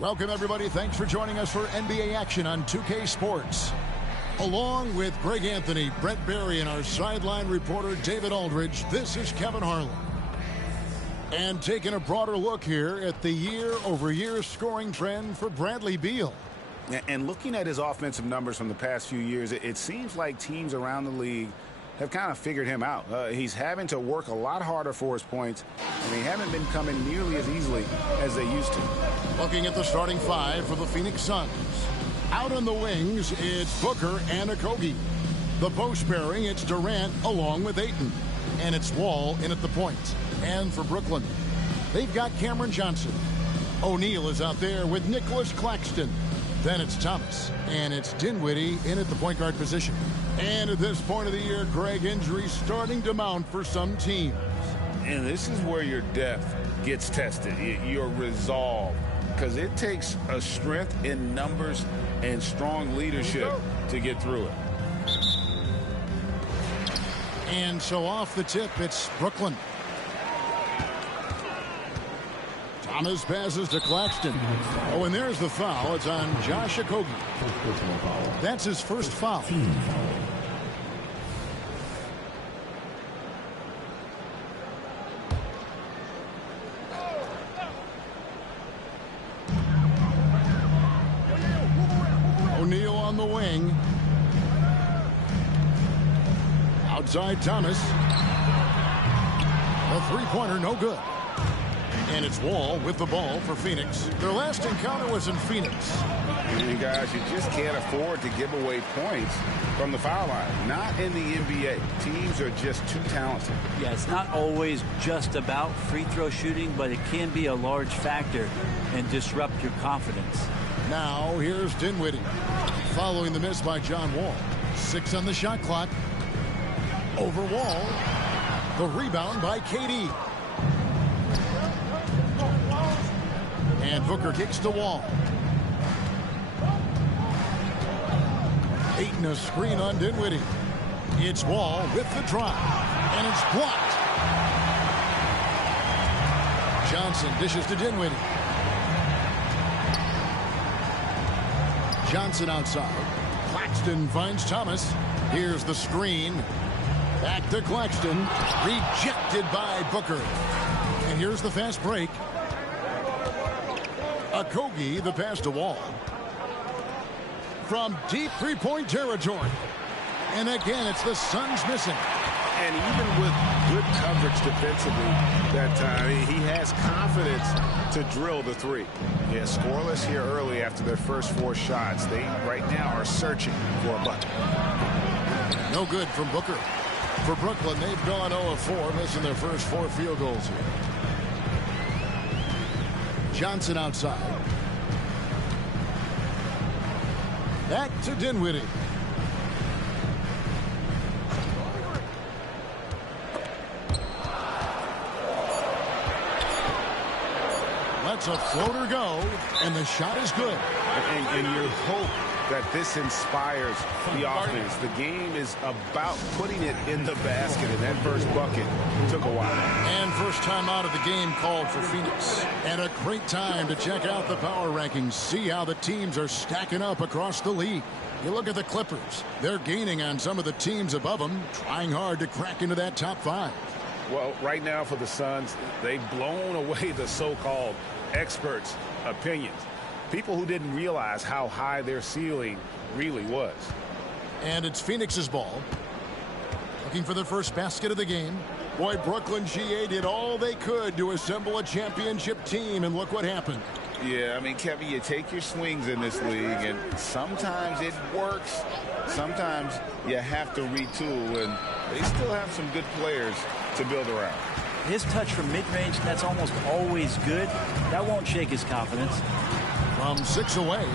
Welcome, everybody. Thanks for joining us for NBA action on 2K Sports. Along with Greg Anthony, Brett Barry, and our sideline reporter, David Aldridge, this is Kevin Harlan. And taking a broader look here at the year-over-year scoring trend for Bradley Beal. And looking at his offensive numbers from the past few years, it seems like teams around the league have kind of figured him out. He's having to work a lot harder for his points, and they haven't been coming nearly as easily as they used to. Looking at the starting five for the Phoenix Suns. Out on the wings, it's Booker and Okogie. The post pairing, it's Durant along with Ayton. And it's Wall in at the point. And for Brooklyn, they've got Cameron Johnson. O'Neal is out there with Nicholas Claxton. Then it's Thomas. And it's Dinwiddie in at the point guard position. And at this point of the year, Greg, injuries starting to mount for some teams. And this is where your depth gets tested, your resolve. Because it takes a strength in numbers and strong leadership to get through it. And so off the tip, it's Brooklyn. Thomas passes to Claxton. Oh, and there's the foul. It's on Josh Okogie. That's his first foul. O'Neal on the wing. Outside Thomas. A three-pointer, no good. And it's Wall with the ball for Phoenix. Their last encounter was in Phoenix. You guys, you just can't afford to give away points from the foul line. Not in the NBA. Teams are just too talented. Yeah, it's not always just about free throw shooting, but it can be a large factor and disrupt your confidence. Now, here's Dinwiddie. Following the miss by John Wall. 6 on the shot clock. Over Wall. The rebound by KD. And Booker kicks to Wall. Ayton a screen on Dinwiddie. It's Wall with the drive. And it's blocked. Johnson dishes to Dinwiddie. Johnson outside. Claxton finds Thomas. Here's the screen. Back to Claxton. Rejected by Booker. And here's the fast break. Okogie, the pass to Wall. From deep three-point territory. And again, it's the Suns missing. And even with good coverage defensively that time, he has confidence to drill the three. Yeah, scoreless here early after their first 4 shots. They, right now, are searching for a bucket. No good from Booker. For Brooklyn, they've gone 0 of 4, missing their first 4 field goals here. Johnson outside. Back to Dinwiddie. Lets a floater go, and the shot is good. And you hope that this inspires the offense. The game is about putting it in the basket, and that first bucket took a while. And first time out of the game called for Phoenix. And a great time to check out the power rankings, see how the teams are stacking up across the league. You look at the Clippers. They're gaining on some of the teams above them, trying hard to crack into that top 5. Well, right now for the Suns, they've blown away the so-called experts' opinions. People who didn't realize how high their ceiling really was. And it's Phoenix's ball. Looking for their first basket of the game. Boy, Brooklyn GA did all they could to assemble a championship team, and look what happened. Yeah, I mean, Kevin, you take your swings in this league, and sometimes it works. Sometimes you have to retool, and they still have some good players to build around. His touch from mid-range, that's almost always good. That won't shake his confidence. From 6 away,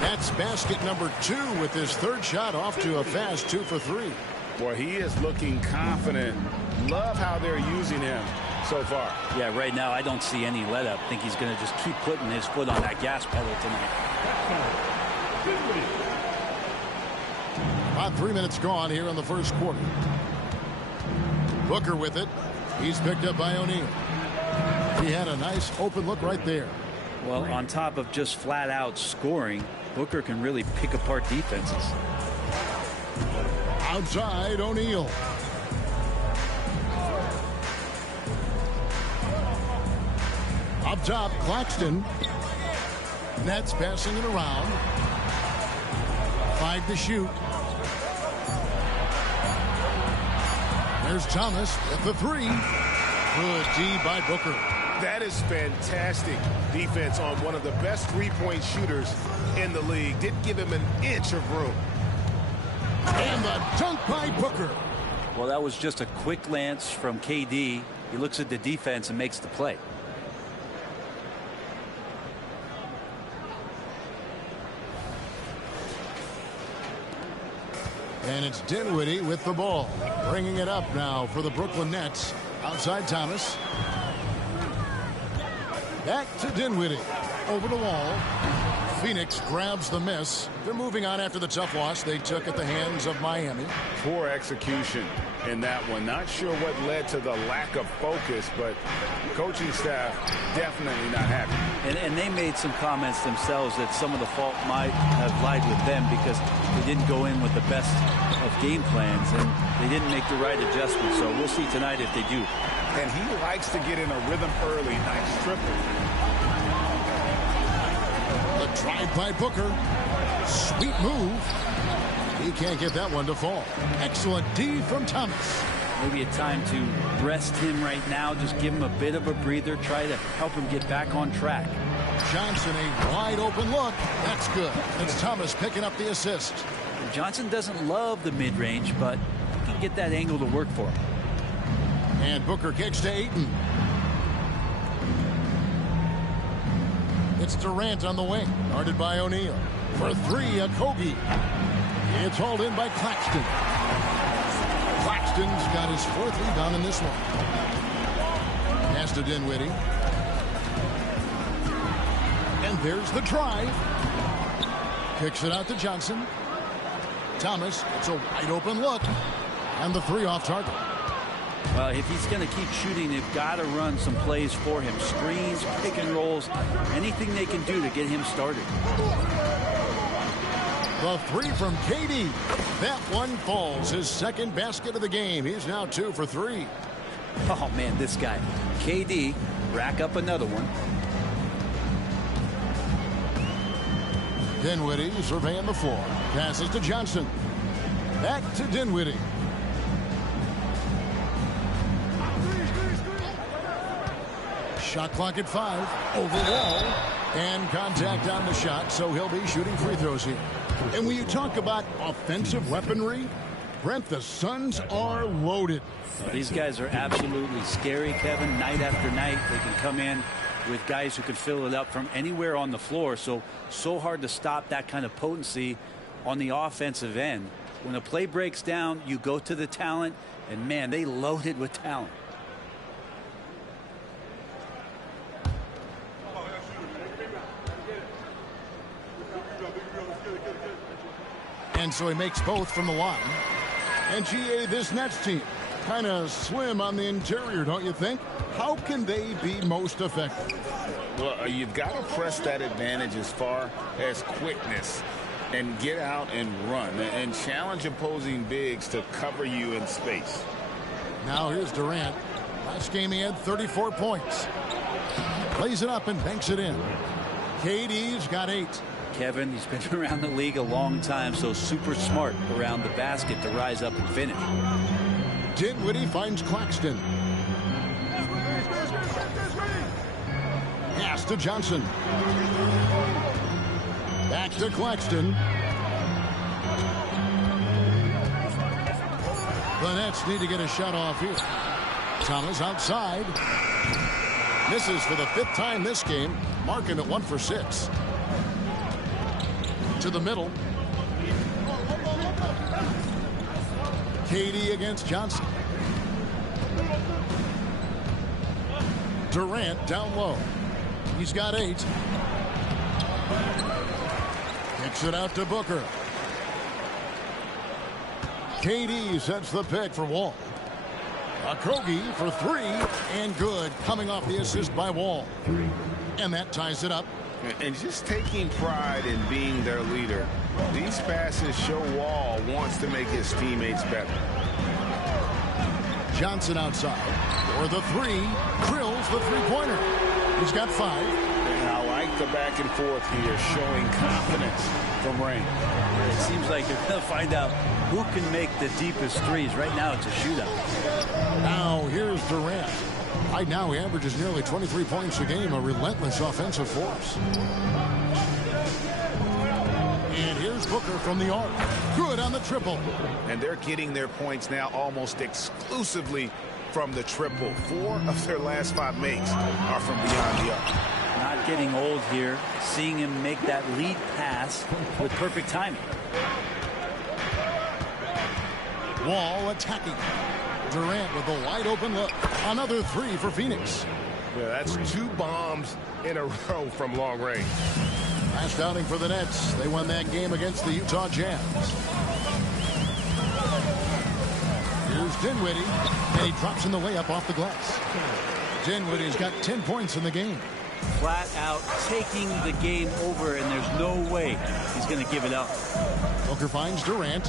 that's basket number 2 with his third shot off to a fast 2 for 3. Boy, he is looking confident. Love how they're using him so far. Yeah, right now I don't see any let up. I think he's going to just keep putting his foot on that gas pedal tonight. About 3 minutes gone here in the first quarter. Booker with it. He's picked up by O'Neal. He had a nice open look right there. Well, on top of just flat out scoring, Booker can really pick apart defenses. Outside, O'Neal. Up top, Claxton. Nets passing it around. 5 to shoot. There's Thomas at the 3. Good D by Booker. That is fantastic defense on one of the best three-point shooters in the league. Didn't give him an inch of room. And the dunk by Booker. Well, that was just a quick glance from KD. He looks at the defense and makes the play. And it's Dinwiddie with the ball. Bringing it up now for the Brooklyn Nets. Outside Thomas. Back to Dinwiddie. Over the wall. Phoenix grabs the miss. They're moving on after the tough loss they took at the hands of Miami. Poor execution in that one. Not sure what led to the lack of focus, but coaching staff definitely not happy. And they made some comments themselves that some of the fault might have lied with them because they didn't go in with the best of game plans and they didn't make the right adjustment. So we'll see tonight if they do. And he likes to get in a rhythm early. Nice triple. The drive by Booker. Sweet move. He can't get that one to fall. Excellent D from Thomas. Maybe a time to rest him right now. Just give him a bit of a breather. Try to help him get back on track. Johnson, a wide open look. That's good. It's Thomas picking up the assist. Johnson doesn't love the mid-range, but he can get that angle to work for him. And Booker kicks to Ayton. It's Durant on the wing, guarded by O'Neal. For 3, Okogie. It's hauled in by Claxton. Claxton's got his 4th rebound in this one. Pass to Dinwiddie. And there's the drive. Kicks it out to Johnson. Thomas, it's a wide open look. And the 3 off target. Well, if he's going to keep shooting, they've got to run some plays for him. Screens, pick and rolls, anything they can do to get him started. The 3 from KD. That one falls. His 2nd basket of the game. He's now 2 for 3. Oh, man, this guy. KD, rack up another one. Dinwiddie surveying the floor. Passes to Johnson. Back to Dinwiddie. Shot clock at 5. Over wall. And contact on the shot, so he'll be shooting free throws here. And when you talk about offensive weaponry, Brent, the Suns are loaded. Well, these guys are absolutely scary, Kevin. Night after night, they can come in with guys who can fill it up from anywhere on the floor. So hard to stop that kind of potency on the offensive end. When a play breaks down, you go to the talent, and, man, they loaded with talent. And so he makes both from the line. And GA, this Nets team, kind of slim on the interior, don't you think? How can they be most effective? Well, you've got to press that advantage as far as quickness and get out and run and challenge opposing bigs to cover you in space. Now here's Durant. Last game he had 34 points. Plays it up and banks it in. KD's got 8. Kevin, he's been around the league a long time, so super smart around the basket to rise up and finish. Dinwiddie finds Claxton. Pass to Johnson. Back to Claxton. The Nets need to get a shot off here. Thomas outside. Misses for the 5th time this game, marking it 1 for 6. To the middle. KD against Johnson. Durant down low. He's got 8. Kicks it out to Booker. KD sets the pick for Wall. Okogie for 3 and good, coming off the assist by Wall. And that ties it up. And just taking pride in being their leader. These passes show Wall wants to make his teammates better. Johnson outside. For the three. Drills the three-pointer. He's got 5. And I like the back and forth here, showing confidence from Rain. It seems like they're going to find out who can make the deepest threes. Right now, it's a shootout. Now, here's Durant. Right now, he averages nearly 23 points a game, a relentless offensive force. And here's Booker from the arc. Good on the triple. And they're getting their points now almost exclusively from the triple. 4 of their last 5 makes are from beyond the arc. Not getting old here. Seeing him make that lead pass with perfect timing. Wall attacking. Durant with a wide open look. Another 3 for Phoenix. Yeah, that's 2 bombs in a row from long range. Last outing for the Nets. They won that game against the Utah Jazz. Here's Dinwiddie, and he drops in the layup off the glass. Dinwiddie's got 10 points in the game. Flat out taking the game over, and there's no way he's going to give it up. Booker finds Durant.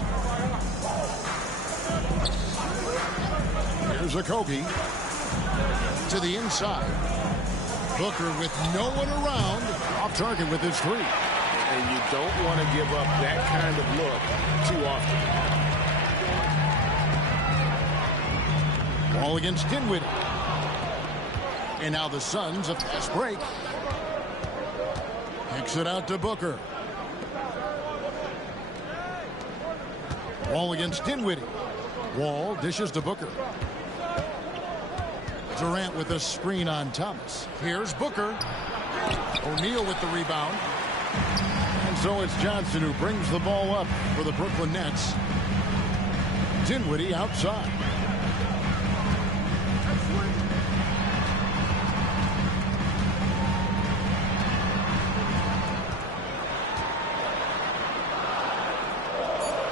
Here's Okogie to the inside. Booker with no one around, off target with his 3. And you don't want to give up that kind of look too often. Ball against Dinwiddie. And now the Suns, a fast break. Kicks it out to Booker. Wall against Dinwiddie. Wall dishes to Booker. Durant with a screen on Thomas. Here's Booker. O'Neal with the rebound. And so it's Johnson who brings the ball up for the Brooklyn Nets. Dinwiddie outside.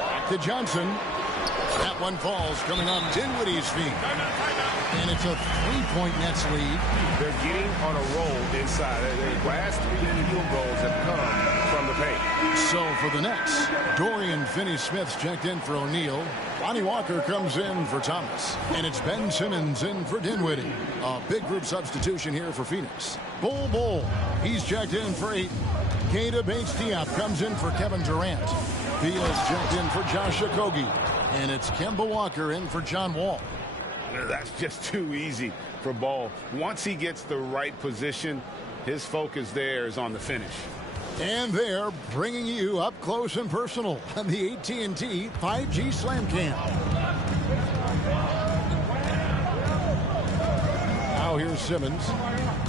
Back to Johnson. That one falls coming off Dinwiddie's feet. And it's a 3-point Nets lead. They're getting on a roll inside. Their last 3 field goals have come from the paint. So for the Nets, Dorian Finney-Smith's checked in for O'Neal. Lonnie Walker comes in for Thomas. And it's Ben Simmons in for Dinwiddie. A big group substitution here for Phoenix. Bull. He's checked in for 8. Keita Bates-Diop comes in for Kevin Durant. Beal's checked in for Josh Okogie. And it's Kemba Walker in for John Wall. That's just too easy for Ball. Once he gets the right position, his focus there is on the finish. And they're bringing you up close and personal on the AT&T 5G Slam Cam. Now here's Simmons.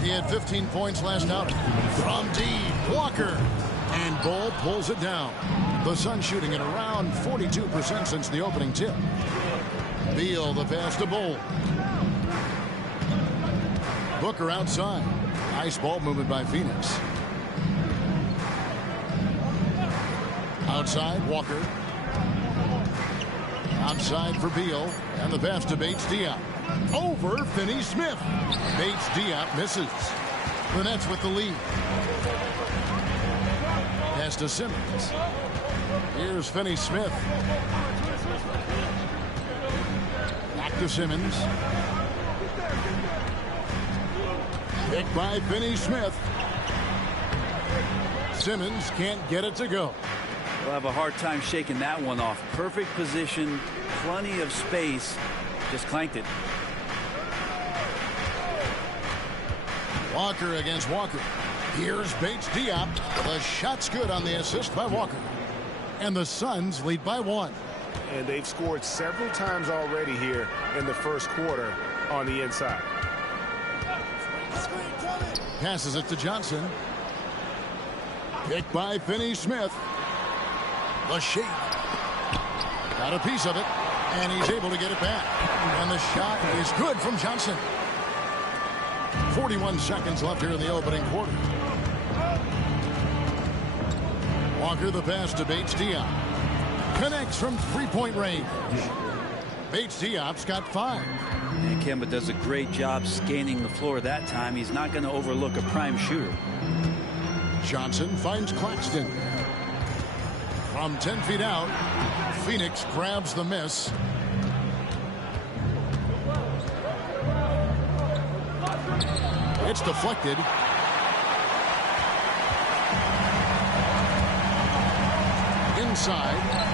He had 15 points last outing. From deep, Walker. And Bull pulls it down. The Suns shooting at around 42% since the opening tip. Beal, the pass to Bull. Booker outside. Nice ball movement by Phoenix. Outside, Walker. Outside for Beal. And the pass to Bates-Diop. Over Finney-Smith. Bates-Diop misses. The Nets with the lead. Pass to Simmons. Here's Finney-Smith. Back to Simmons. Picked by Finney-Smith. Simmons can't get it to go. We'll have a hard time shaking that one off. Perfect position, plenty of space. Just clanked it. Walker against Walker. Here's Bates-Diop. The shot's good on the assist by Walker. And the Suns lead by 1. And they've scored several times already here in the first quarter on the inside. Passes it to Johnson. Picked by Finney-Smith. The shake. Got a piece of it. And he's able to get it back. And the shot is good from Johnson. 41 seconds left here in the opening quarter. Walker the pass to Bates-Diop. Connects from 3-point range. Bates Diop's got 5. And Kemba does a great job scanning the floor that time. He's not going to overlook a prime shooter. Johnson finds Claxton. From 10 feet out, Phoenix grabs the miss. It's deflected. Inside.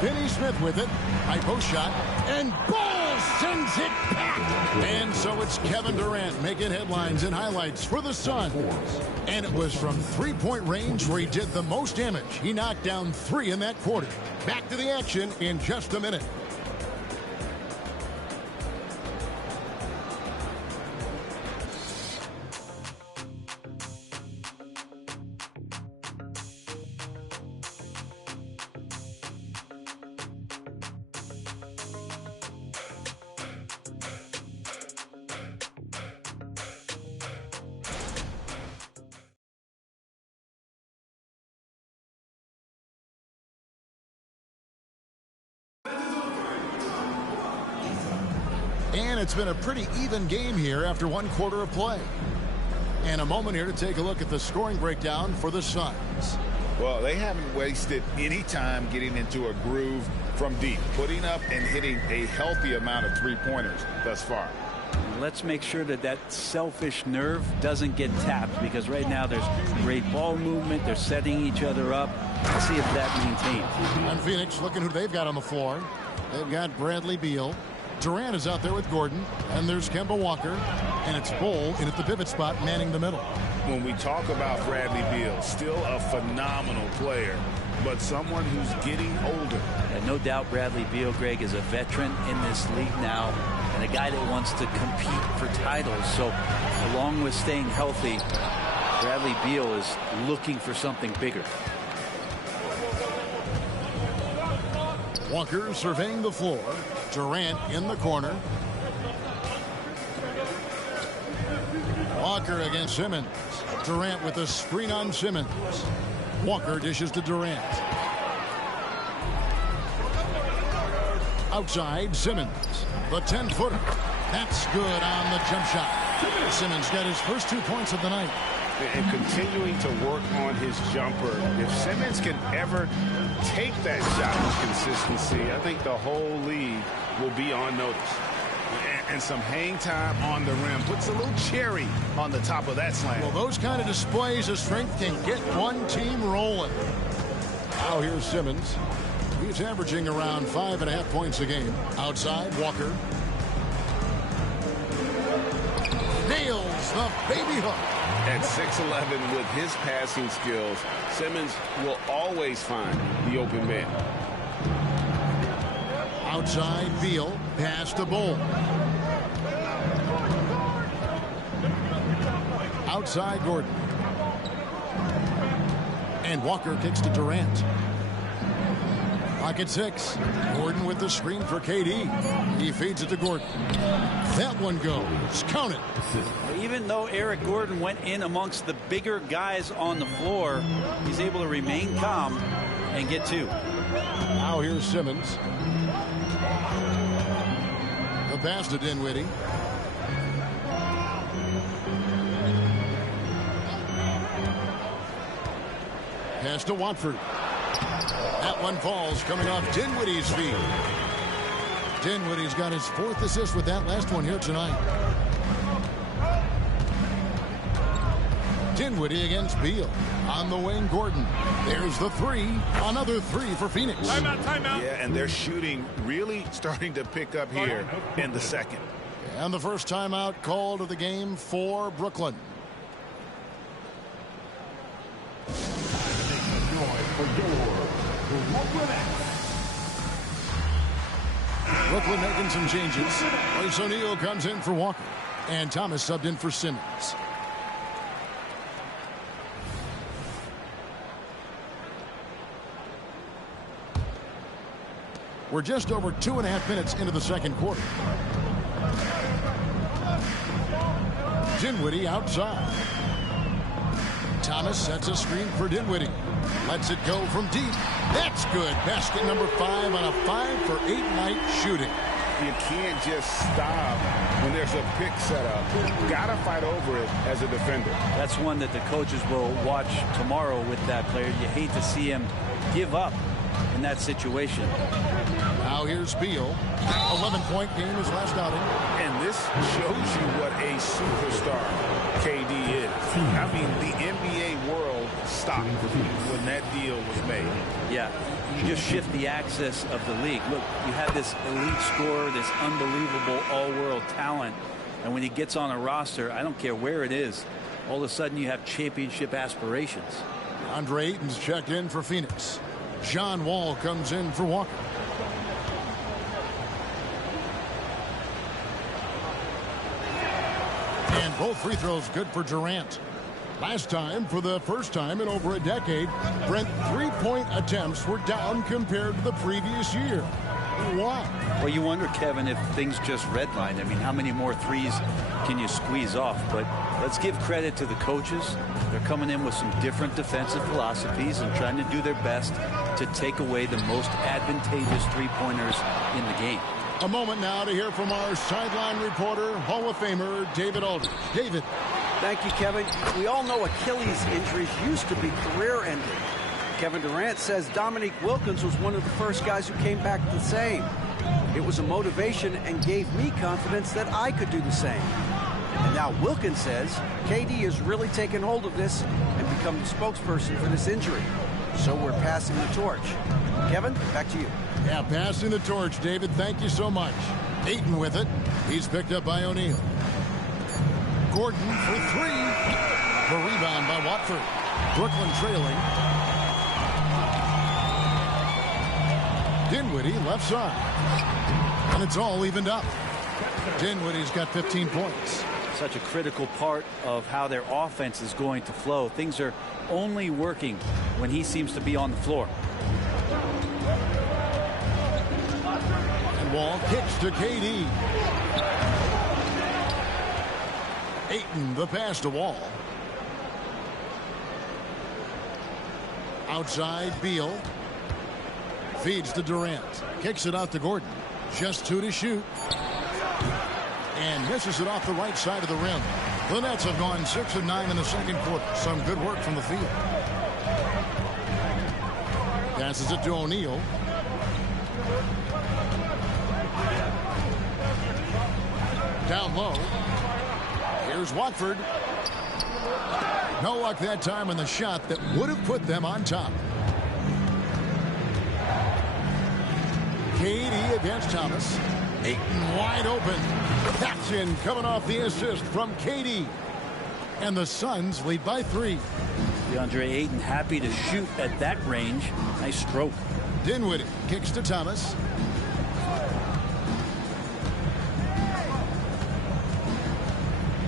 Finney Smith with it. High post shot. And Ball sends it back. And so it's Kevin Durant making headlines and highlights for the Suns. And it was from three-point range where he did the most damage. He knocked down 3 in that quarter. Back to the action in just a minute. And it's been a pretty even game here after 1 quarter of play. And a moment here to take a look at the scoring breakdown for the Suns. Well, they haven't wasted any time getting into a groove from deep, putting up and hitting a healthy amount of three-pointers thus far. Let's make sure that that selfish nerve doesn't get tapped, because right now there's great ball movement. They're setting each other up. Let's see if that maintains. And Phoenix looking who they've got on the floor. They've got Bradley Beal. Durant is out there with Gordon, and there's Kemba Walker, and it's Bol in at the pivot spot manning the middle. When we talk about Bradley Beal, still a phenomenal player, but someone who's getting older. And no doubt Bradley Beal, Greg, is a veteran in this league now, and a guy that wants to compete for titles. So along with staying healthy, Bradley Beal is looking for something bigger. Walker surveying the floor. Durant in the corner. Walker against Simmons. Durant with a screen on Simmons. Walker dishes to Durant. Outside, Simmons. The 10-footer. That's good on the jump shot. Simmons got his first 2 points of the night. And continuing to work on his jumper. If Simmons can ever take that shot with consistency, I think the whole league will be on notice. And some hang time on the rim puts a little cherry on the top of that slam. Well, those kind of displays of strength can get one team rolling. Now here's Simmons. He's averaging around 5.5 points a game. Outside, Walker. Nails the baby hook. At 6'11", with his passing skills, Simmons will always find the open man. Outside, Beal. Pass to Bol. Outside, Gordon. And Walker kicks to Durant. Clock at 6. Gordon with the screen for KD. He feeds it to Gordon. That one goes. Count it. Even though Eric Gordon went in amongst the bigger guys on the floor, he's able to remain calm and get 2. Now here's Simmons. The pass to Dinwiddie. Pass to Watford. That one falls, coming off Dinwiddie's feet. Dinwiddie's got his 4th assist with that last one here tonight. Dinwiddie against Beal. On the wing, Gordon. There's the 3. Another 3 for Phoenix. Timeout. Yeah, and their shooting really starting to pick up here in the second. And the first timeout called of the game for Brooklyn. Brooklyn making some changes. Royce O'Neal comes in for Walker. And Thomas subbed in for Simmons. We're just over 2.5 minutes into the second quarter. Dinwiddie outside. Thomas sets a screen for Dinwiddie. Lets it go from deep. That's good. Basket number 5 on a 5-for-8 night shooting. You can't just stop when there's a pick set up. Got to fight over it as a defender. That's one that the coaches will watch tomorrow with that player. You hate to see him give up in that situation. Now here's Beal. 11-point game his last outing. And this shows you what a superstar KD is. I mean, the NBA world stopped when that deal was made. Yeah, you just shift the axis of the league. Look, you have this elite scorer, this unbelievable all-world talent, and when he gets on a roster, I don't care where it is, all of a sudden you have championship aspirations. Andre Ayton's checked in for Phoenix. John Wall comes in for Walker. And both free throws good for Durant. Last time, for the first time in over a decade, Brent, 3-point attempts were down compared to the previous year. Why? Well, you wonder, Kevin, if things just redlined. I mean, how many more threes can you squeeze off? But let's give credit to the coaches. They're coming in with some different defensive philosophies and trying to do their best to take away the most advantageous three-pointers in the game. A moment now to hear from our sideline reporter, Hall of Famer David Aldridge. David. Thank you, Kevin. We all know Achilles injuries used to be career-ending. Kevin Durant says Dominique Wilkins was one of the first guys who came back the same. It was a motivation and gave me confidence that I could do the same. And now Wilkins says KD has really taken hold of this and become the spokesperson for this injury. So we're passing the torch. Kevin, back to you. Yeah, passing the torch, David. Thank you so much. Ayton with it. He's picked up by O'Neal. Gordon for 3. The rebound by Watford. Brooklyn trailing. Dinwiddie left side. And it's all evened up. Dinwiddie's got 15 points. Such a critical part of how their offense is going to flow. Things are only working when he seems to be on the floor. And Wall kicks to KD. Ayton, the pass to Wall. Outside, Beal. Feeds to Durant. Kicks it out to Gordon. Just 2 to shoot. And misses it off the right side of the rim. The Nets have gone 6 of 9 in the second quarter. Some good work from the field. Passes it to O'Neal. Down low. Here's Watford. No luck that time on the shot that would have put them on top. KD against Thomas. Ayton wide open. That's in, coming off the assist from KD. And the Suns lead by 3. DeAndre Ayton happy to shoot at that range. Nice stroke. Dinwiddie kicks to Thomas.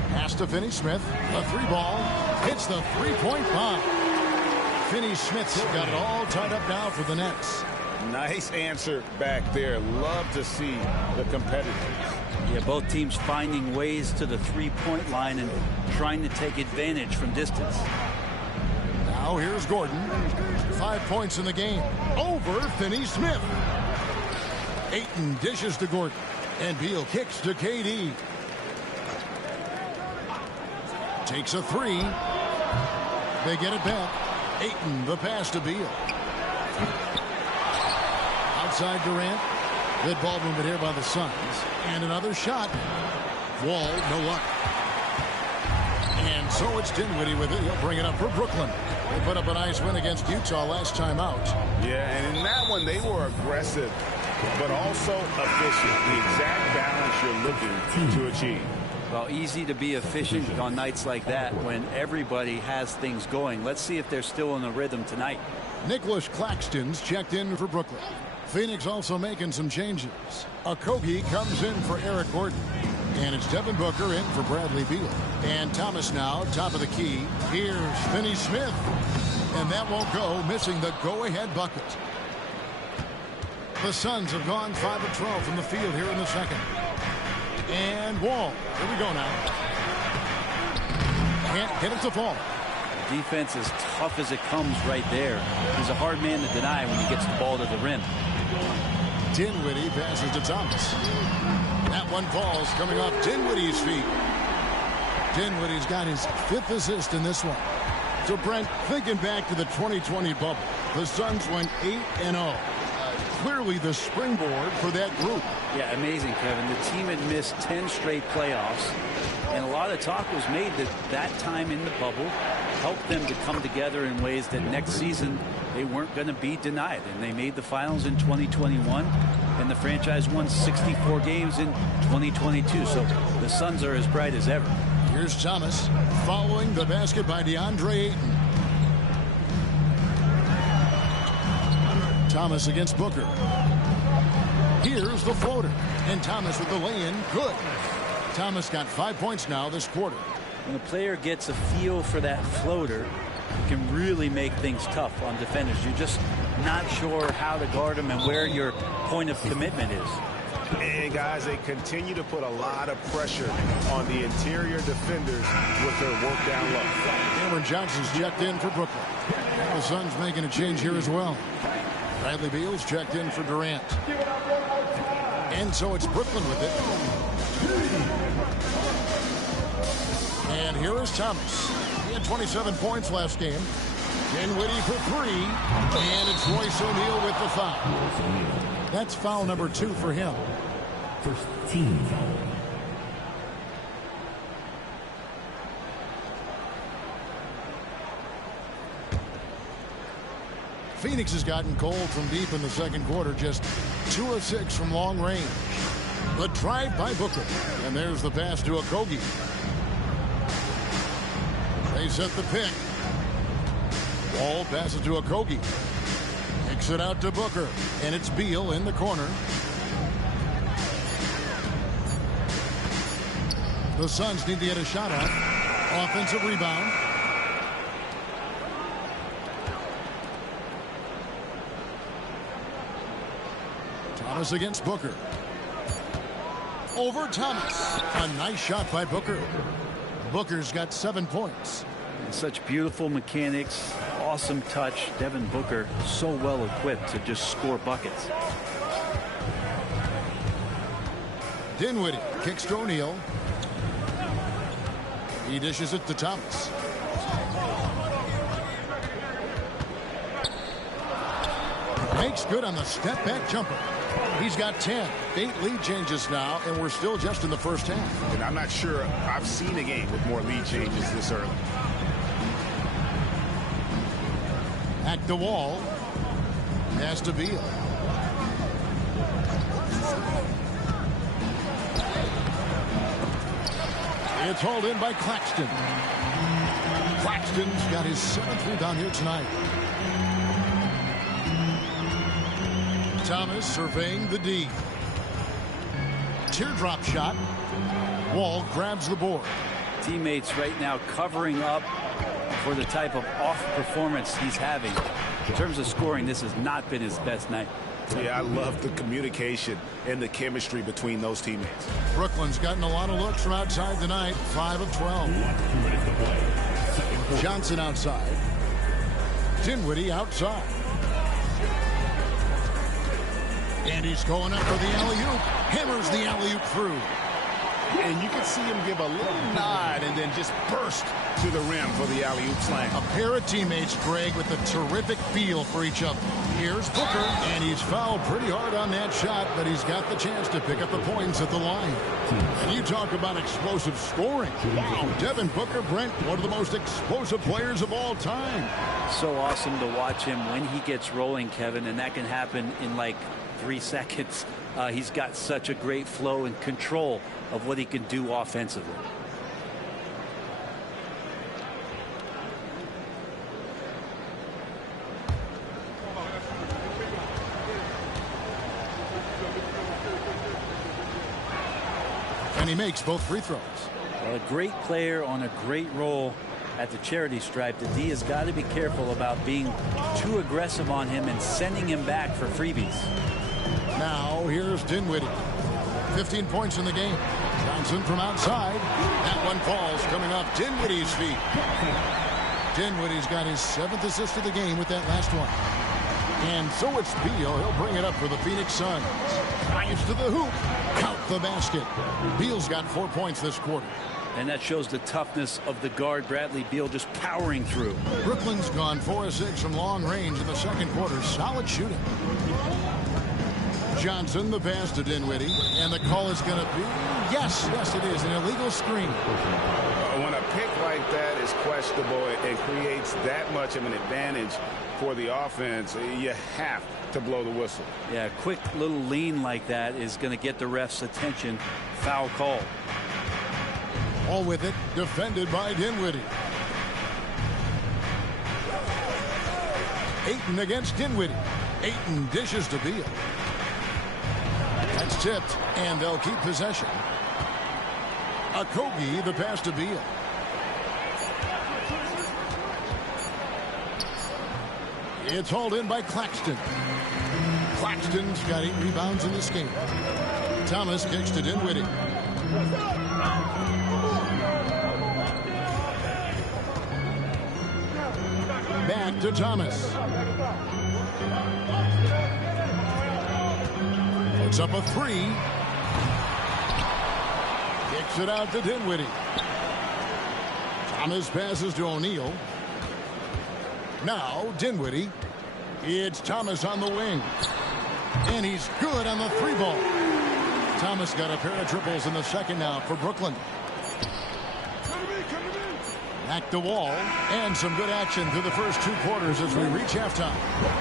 Pass to Finney-Smith. The 3-ball. Hits the 3-point bomb. Finney-Smith's got it all tied up now for the Nets. Nice answer back there. Love to see the competitors. Yeah, both teams finding ways to the 3-point line and trying to take advantage from distance. Now here's Gordon. 5 points in the game. Over Finney-Smith. Ayton dishes to Gordon. And Beal kicks to KD. Takes a 3. They get it back. Ayton, the pass to Beal. Outside Durant. Good ball movement here by the Suns. And another shot. Wall, no luck. And so it's Dinwiddie with it. He'll bring it up for Brooklyn. They put up a nice win against Utah last time out. Yeah, and in that one, they were aggressive, but also efficient. The exact balance you're looking to achieve. Well, easy to be efficient on nights like that when everybody has things going. Let's see if they're still in the rhythm tonight. Nicholas Claxton's checked in for Brooklyn. Phoenix also making some changes. Okogie comes in for Eric Gordon. And it's Devin Booker in for Bradley Beal. And Thomas now, top of the key. Here's Finney-Smith. And that won't go, missing the go-ahead bucket. The Suns have gone 5 of 12 from the field here in the second. And Wall. Here we go now. Can't get it to fall. Defense as tough as it comes right there. He's a hard man to deny when he gets the ball to the rim. Dinwiddie passes to Thomas. That one falls coming off Dinwiddie's feet. Dinwiddie's got his 5th assist in this one. So, Brent, thinking back to the 2020 bubble, the Suns went 8-0. Clearly the springboard for that group. Yeah, amazing, Kevin. The team had missed 10 straight playoffs, and a lot of talk was made that that time in the bubble helped them to come together in ways that next season they weren't going to be denied. And they made the finals in 2021, and the franchise won 64 games in 2022. So the Suns are as bright as ever. Here's Thomas following the basket by DeAndre Ayton. Thomas against Booker. Here's the floater, and Thomas with the lay-in, good. Thomas got 5 points now this quarter. When a player gets a feel for that floater, it can really make things tough on defenders. You're just not sure how to guard them and where your point of commitment is. And guys, they continue to put a lot of pressure on the interior defenders with their work down low. Cameron Johnson's checked in for Brooklyn. The Suns making a change here as well. Bradley Beal's checked in for Durant. And so it's Brooklyn with it. And here is Thomas. He had 27 points last game. Dinwiddie for 3. And it's Royce O'Neal with the foul. That's foul number 2 for him. First team foul. Phoenix has gotten cold from deep in the second quarter, just 2 of 6 from long range. The drive by Booker, and there's the pass to Okogie. They set the pick. Wall passes to Okogie. Kicks it out to Booker, and it's Beal in the corner. The Suns need to get a shot off. Offensive rebound. Thomas against Booker. Over Thomas. A nice shot by Booker. Booker's got 7 points. And such beautiful mechanics, awesome touch. Devin Booker so well equipped to just score buckets. Dinwiddie kicks to O'Neal. He dishes it to Thomas. Makes good on the step-back jumper. He's got 10. 8 lead changes now, and we're still just in the first half. And I'm not sure I've seen a game with more lead changes this early. At the wall. Pass to Beal. It's hauled in by Claxton. Claxton's got his 7th rebound here tonight. Thomas surveying the D. Teardrop shot. Wall grabs the board. Teammates right now covering up for the type of off performance he's having. In terms of scoring, this has not been his best night. Yeah, I love the communication and the chemistry between those teammates. Brooklyn's gotten a lot of looks from outside tonight. 5 of 12. Johnson outside. Dinwiddie outside. And he's going up for the alley-oop. Hammers the alley-oop through. And you can see him give a little nod and then just burst to the rim for the alley-oop slam. A pair of teammates, Greg, with a terrific feel for each other. Here's Booker, and he's fouled pretty hard on that shot, but he's got the chance to pick up the points at the line. And you talk about explosive scoring. Wow, Devin Booker, Brent, one of the most explosive players of all time. So awesome to watch him when he gets rolling, Kevin, and that can happen in like 3 seconds. He's got such a great flow and control of what he can do offensively. And he makes both free throws. Well, a great player on a great role at the charity stripe. The D has got to be careful about being too aggressive on him and sending him back for freebies. Now here's Dinwiddie. 15 points in the game. Johnson from outside. That one falls coming off Dinwiddie's feet. Dinwiddie's got his 7th assist of the game with that last one. And so it's Beal. He'll bring it up for the Phoenix Suns. Drives to the hoop. Count the basket. Beal's got 4 points this quarter. And that shows the toughness of the guard, Bradley Beal, just powering through. Brooklyn's gone 4 of 6 from long range in the second quarter. Solid shooting. Johnson, the pass to Dinwiddie. And the call is going to be, yes, it is, an illegal screen. When a pick like that is questionable and creates that much of an advantage for the offense, you have to blow the whistle. Yeah, a quick little lean like that is going to get the ref's attention. Foul call. All with it, defended by Dinwiddie. Ayton against Dinwiddie. Ayton dishes to Beal. That's tipped, and they'll keep possession. Okogie, the pass to Beal. It's hauled in by Claxton. Claxton's got 8 rebounds in this game. Thomas kicks to Dinwiddie. Back to Thomas. Puts up a 3. Kicks it out to Dinwiddie. Thomas passes to O'Neal. Now Dinwiddie. It's Thomas on the wing. And he's good on the 3-ball. Thomas got a pair of triples in the second now for Brooklyn. Back to Wall, and some good action through the first 2 quarters as we reach halftime.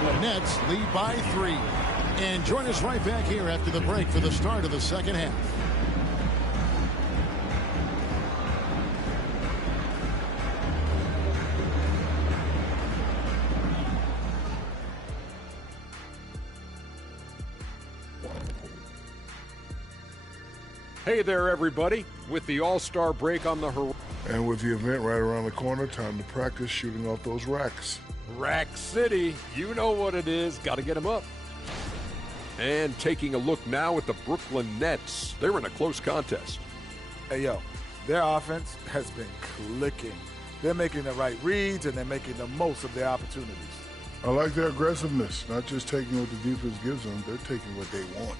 The Nets lead by 3. And join us right back here after the break for the start of the second half. Hey there, everybody. With the All-Star break on the horizon. And with the event right around the corner, time to practice shooting off those racks. Rack City, you know what it is. Got to get them up. And taking a look now at the Brooklyn Nets. They're in a close contest. Hey, yo, their offense has been clicking. They're making the right reads, and they're making the most of their opportunities. I like their aggressiveness, not just taking what the defense gives them, they're taking what they want.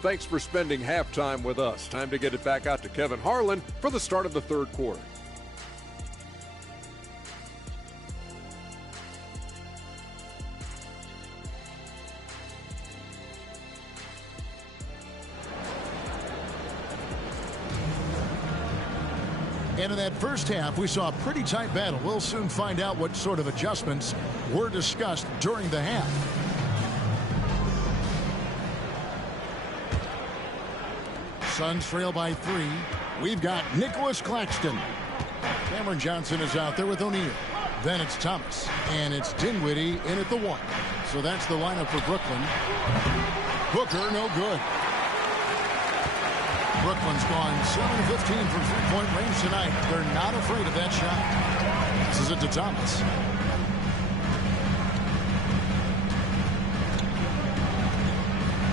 Thanks for spending halftime with us. Time to get it back out to Kevin Harlan for the start of the third quarter. And in that first half, we saw a pretty tight battle. We'll soon find out what sort of adjustments were discussed during the half. Suns trail by 3. We've got Nicholas Claxton. Cameron Johnson is out there with O'Neal. Then it's Thomas. And it's Dinwiddie in at the 1. So that's the lineup for Brooklyn. Booker, no good. Brooklyn's gone 7-15 from three-point range tonight. They're not afraid of that shot. This is it to Thomas.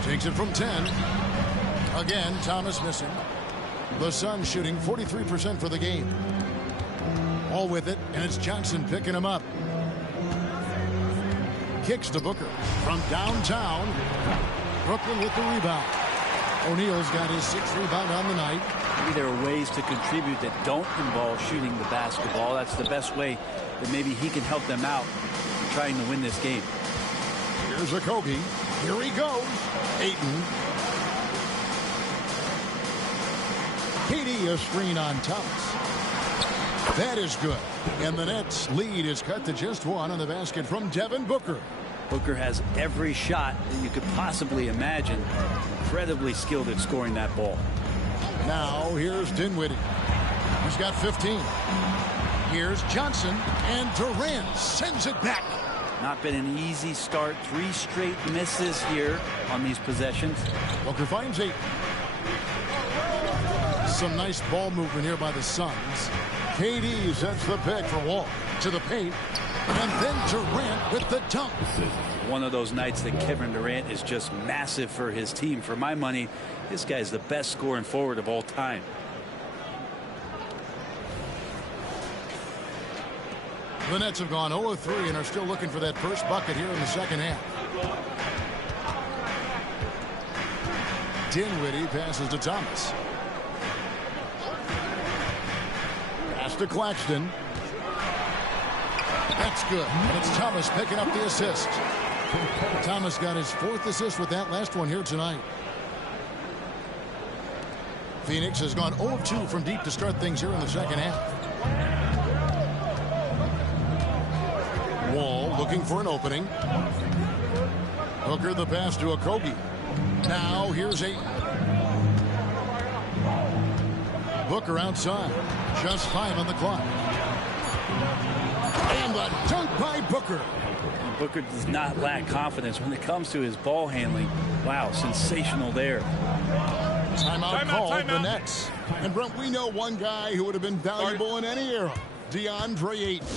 Takes it from 10. Again, Thomas missing. The Suns shooting 43% for the game. All with it, and it's Johnson picking him up. Kicks to Booker from downtown. Brooklyn with the rebound. O'Neal's got his 6th rebound on the night. Maybe there are ways to contribute that don't involve shooting the basketball. That's the best way that maybe he can help them out in trying to win this game. Here's Okogie. Here he goes. Ayton. KD a screen on Thomas. That is good. And the Nets lead is cut to just 1 on the basket from Devin Booker. Booker has every shot that you could possibly imagine. Incredibly skilled at scoring that ball. Now here's Dinwiddie. He's got 15. Here's Johnson, and Durant sends it back. Not been an easy start. 3 straight misses here on these possessions. Booker finds 8. Some nice ball movement here by the Suns. KD sets the pick for Wall to the paint. And then Durant with the dunk. One of those nights that Kevin Durant is just massive for his team. For my money, this guy's the best scoring forward of all time. The Nets have gone 0-3 and are still looking for that first bucket here in the second half. Dinwiddie passes to Thomas. Pass to Claxton. That's good. And it's Thomas picking up the assist. Thomas got his 4th assist with that last one here tonight. Phoenix has gone 0-2 from deep to start things here in the second half. Wall looking for an opening. Hooker the pass to Okogie. Now here's Ayton. Booker outside. Just 5 on the clock. And the dunk by Booker. Booker does not lack confidence when it comes to his ball handling. Wow, sensational there. Timeout called the Nets. And Brent, we know one guy who would have been valuable in any era. DeAndre Ayton.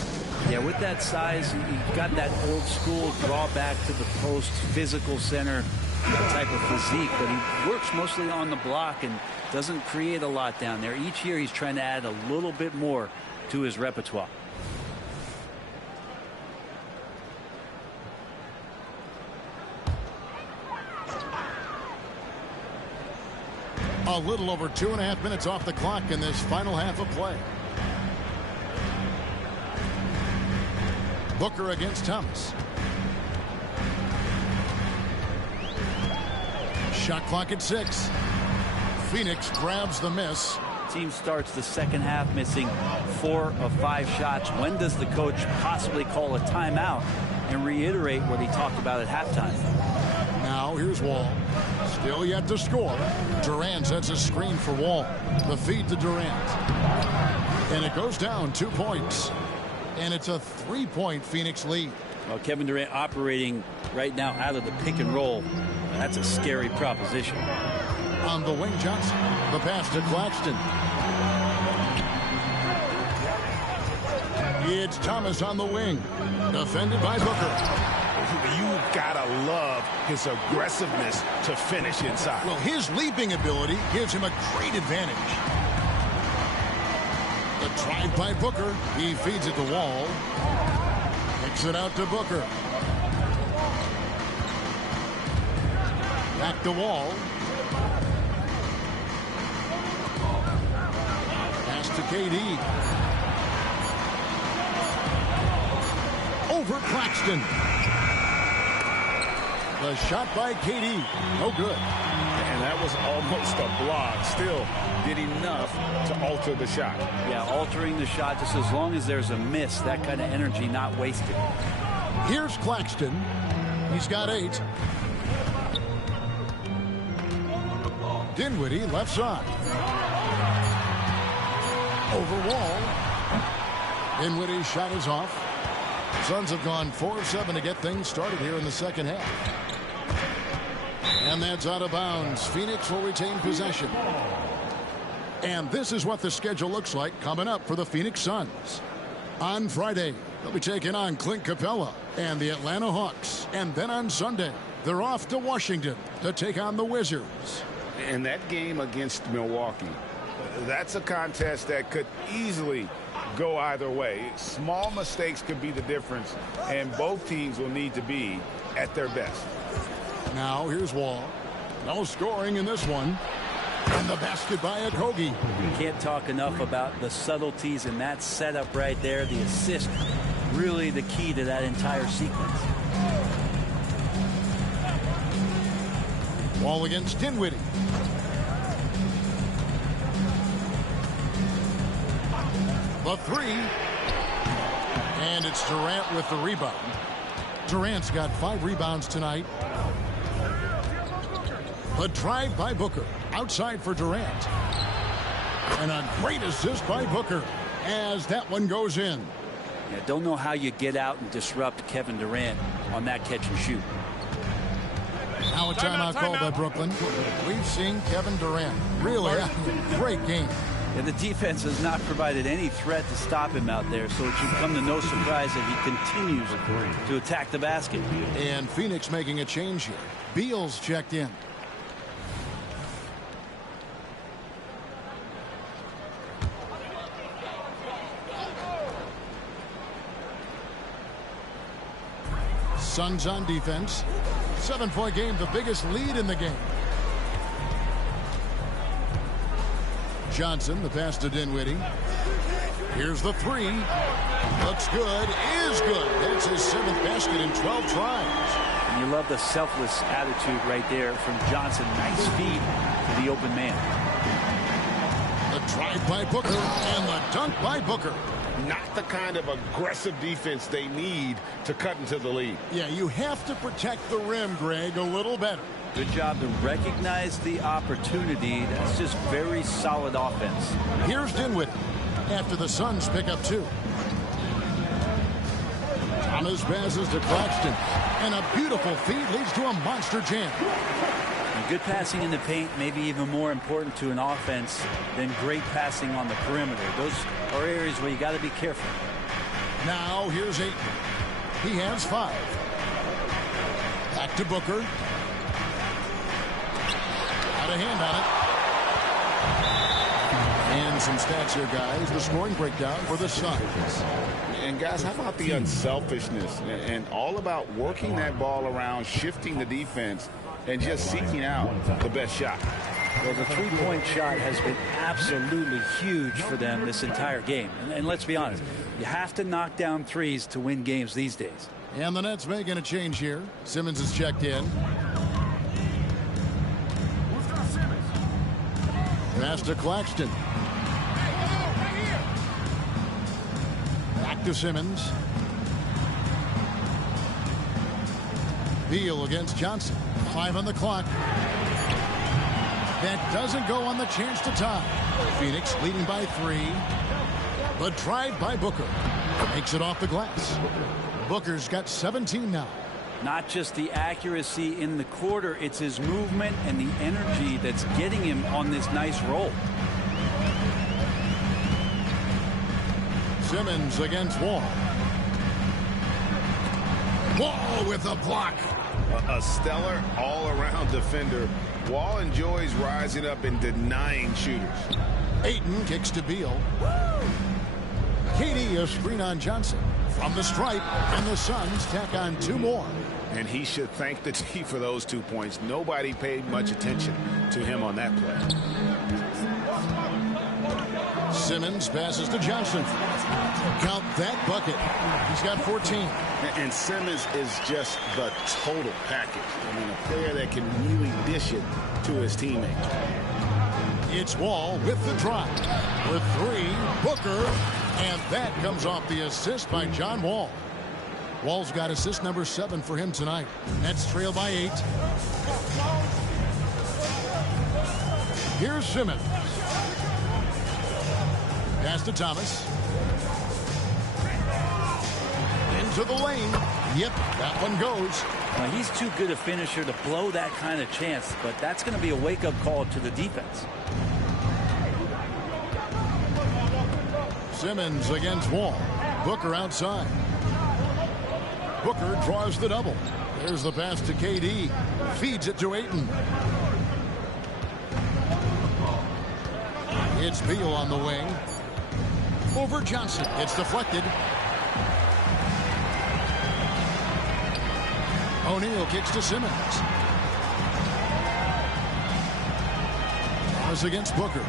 Yeah, with that size, he got that old school draw back to the post, physical center type of physique, but he works mostly on the block and doesn't create a lot down there. Each year he's trying to add a little bit more to his repertoire. A little over 2.5 minutes off the clock in this final half of play. Booker against Thomas. Shot clock at 6. Phoenix grabs the miss. Team starts the second half missing 4 of 5 shots. When does the coach possibly call a timeout and reiterate what he talked about at halftime? Now here's Wall. Still yet to score. Durant sets a screen for Wall. The feed to Durant. And it goes down 2 points. And it's a 3-point Phoenix lead. Well, Kevin Durant operating right now out of the pick and roll. That's a scary proposition. On the wing, Johnson. The pass to Claxton. It's Thomas on the wing. Defended by Booker. You've got to love his aggressiveness to finish inside. Well, his leaping ability gives him a great advantage. The drive by Booker. He feeds it to Wall. Kicks it out to Booker. Back to Wall. Pass to KD. Over Claxton. The shot by KD. No good. And that was almost a block. Still did enough to alter the shot. Yeah, altering the shot just as long as there's a miss. That kind of energy not wasted. Here's Claxton. He's got 8. Dinwiddie left side. Over Wall. Dinwiddie's shot is off. Suns have gone 4 of 7 to get things started here in the second half. And that's out of bounds. Phoenix will retain possession. And this is what the schedule looks like coming up for the Phoenix Suns. On Friday, they'll be taking on Clint Capella and the Atlanta Hawks. And then on Sunday, they're off to Washington to take on the Wizards. And that game against Milwaukee, that's a contest that could easily go either way. Small mistakes could be the difference, and both teams will need to be at their best. Now here's Wall. No scoring in this one. And the basket by Okogie. You can't talk enough about the subtleties in that setup right there. The assist, really the key to that entire sequence. Wall against Dinwiddie. The 3. And it's Durant with the rebound. Durant's got 5 rebounds tonight. The drive by Booker. Outside for Durant. And a great assist by Booker as that one goes in. Yeah, don't know how you get out and disrupt Kevin Durant on that catch and shoot. Now a timeout called by Brooklyn. We've seen Kevin Durant really having a great game. Yeah, the defense has not provided any threat to stop him out there, so it should come to no surprise that he continues to attack the basket. And Phoenix making a change here. Beal's checked in. Suns on defense. 7-point game, the biggest lead in the game. Johnson, the pass to Dinwiddie. Here's the three. Looks good, is good. That's his 7th basket in 12 tries. And you love the selfless attitude right there from Johnson. Nice feed to the open man. The drive by Booker and the dunk by Booker. Not the kind of aggressive defense they need to cut into the lead. Yeah, you have to protect the rim, Greg, a little better. Good job to recognize the opportunity. That's just very solid offense. Here's Dinwiddie after the Suns pick up 2. Thomas passes to Claxton, and a beautiful feed leads to a monster jam. And good passing in the paint may be even more important to an offense than great passing on the perimeter. Those are areas where you got to be careful. Now here's Ayton. He has 5. Back to Booker. Got a hand on it. And some stats here, guys. The scoring breakdown for the Suns. And guys, how about the unselfishness and all about working that ball around, shifting the defense, and just seeking out the best shot. Well, the three-point shot has been absolutely huge for them this entire game. And let's be honest, you have to knock down threes to win games these days. And the Nets making a change here. Simmons is checked in. Pass to Claxton. Back to Simmons. Beal against Johnson. 5 on the clock. That doesn't go on the chance to tie. Phoenix leading by 3. The drive by Booker. Makes it off the glass. Booker's got 17 now. Not just the accuracy in the quarter, it's his movement and the energy that's getting him on this nice roll. Simmons against Wall. Wall with a block. A stellar all-around defender. Wall enjoys rising up and denying shooters. Ayton kicks to Beal. KD a screen on Johnson from the stripe, and the Suns tack on 2 more. And he should thank the D for those 2 points. Nobody paid much attention to him on that play. Simmons passes to Johnson. Count that bucket. He's got 14. And Simmons is just the total package. I mean, a player that can really dish it to his teammates. It's Wall with the drive. With 3, Booker. And that comes off the assist by John Wall. Wall's got assist number 7 for him tonight. Nets trail by 8. Here's Simmons. Pass to Thomas. Into the lane. Yep, that one goes. Now, he's too good a finisher to blow that kind of chance, but that's going to be a wake-up call to the defense. Simmons against Wall. Booker outside. Booker draws the double. There's the pass to KD. Feeds it to Ayton. It's Beal on the wing. Over Johnson. It's deflected. O'Neal kicks to Simmons. Thomas against Booker.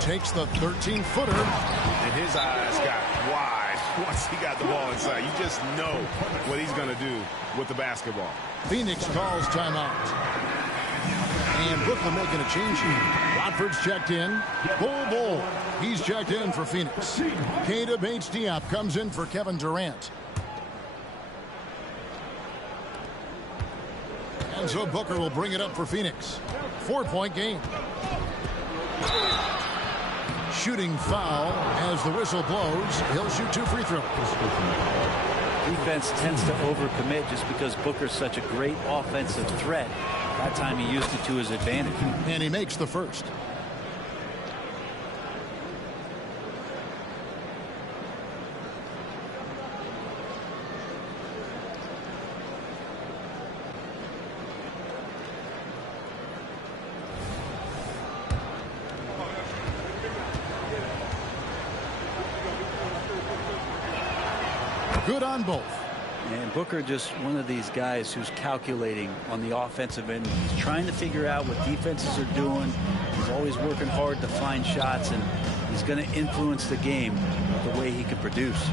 Takes the 13-footer. And his eyes got wide once he got the ball inside. You just know what he's going to do with the basketball. Phoenix calls timeout. And Brooklyn making a change here. Watford's checked in. Bull. He's checked in for Phoenix. Keita Bates-Diop comes in for Kevin Durant. And so Booker will bring it up for Phoenix. 4-point game. Shooting foul as the whistle blows. He'll shoot 2 free throws. Defense tends to overcommit just because Booker's such a great offensive threat. That time he used it to his advantage. And he makes the first. Good on both. And Booker just one of these guys who's calculating on the offensive end. He's trying to figure out what defenses are doing. He's always working hard to find shots, and he's going to influence the game the way he can produce.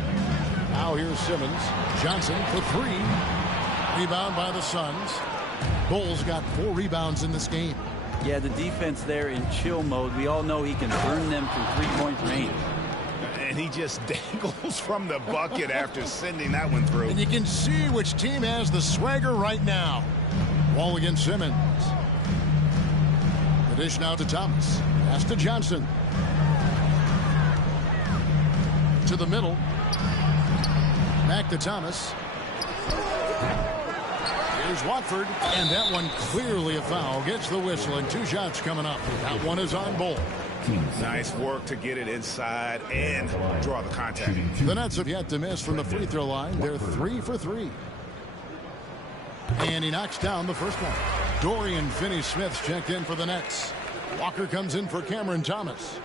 Now here's Simmons. Johnson for three. Rebound by the Suns. Bulls got 4 rebounds in this game. Yeah, the defense there in chill mode. We all know he can burn them from three-point range. And he just dangles from the bucket after sending that one through. And you can see which team has the swagger right now. Wall against Simmons. The dish now to Thomas. Pass to Johnson. To the middle. Back to Thomas. Here's Watford, and that one clearly a foul. Gets the whistle, and 2 shots coming up. That one is on Bull. Nice work to get it inside and draw the contact. The Nets have yet to miss from the free throw line. They're 3 for 3. And he knocks down the first one. Dorian Finney-Smith's checked in for the Nets. Walker comes in for Cameron Thomas.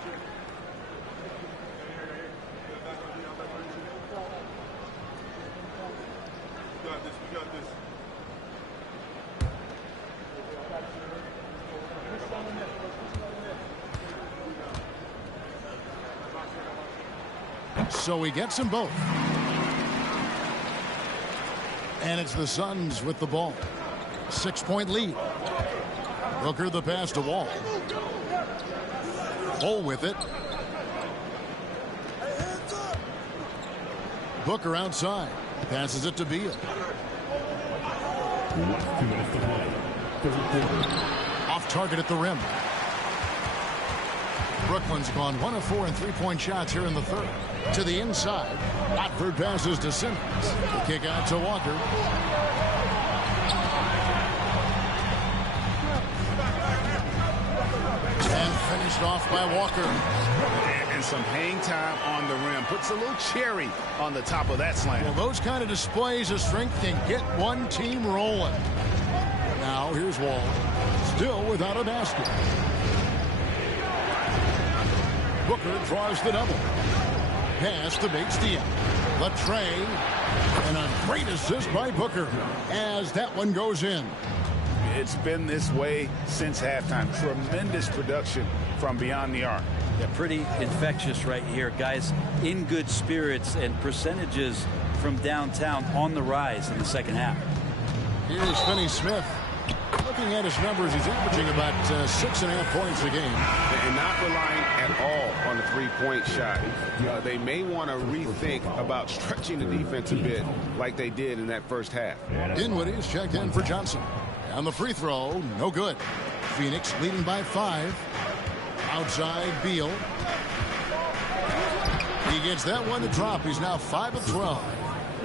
So he gets them both. And it's the Suns with the ball. 6-point lead. Booker the pass to Wall. Bull with it. Booker outside. Passes it to Beal. Off target at the rim. Brooklyn's gone 1 of 4 in 3-point shots here in the third. To the inside. Watford passes to Simmons. The kick out to Walker. And finished off by Walker. And some hang time on the rim. Puts a little cherry on the top of that slam. Well, those kind of displays of strength can get one team rolling. Now here's Wall. Still without a basket. Booker draws the double. Pass to Bates-Diop. Latre. And a great assist by Booker as that one goes in. It's been this way since halftime. Tremendous production from beyond the arc. Yeah, pretty infectious right here. Guys in good spirits, and percentages from downtown on the rise in the second half. Here's Finney-Smith. Looking at his numbers, he's averaging about 6.5 points a game. And not relying at all on the three-point shot. They may want to rethink about stretching the defense a bit like they did in that first half. Dinwiddie's checked in for Johnson. And the free throw, no good. Phoenix leading by 5. Outside, Beal. He gets that one to drop. He's now 5 of 12.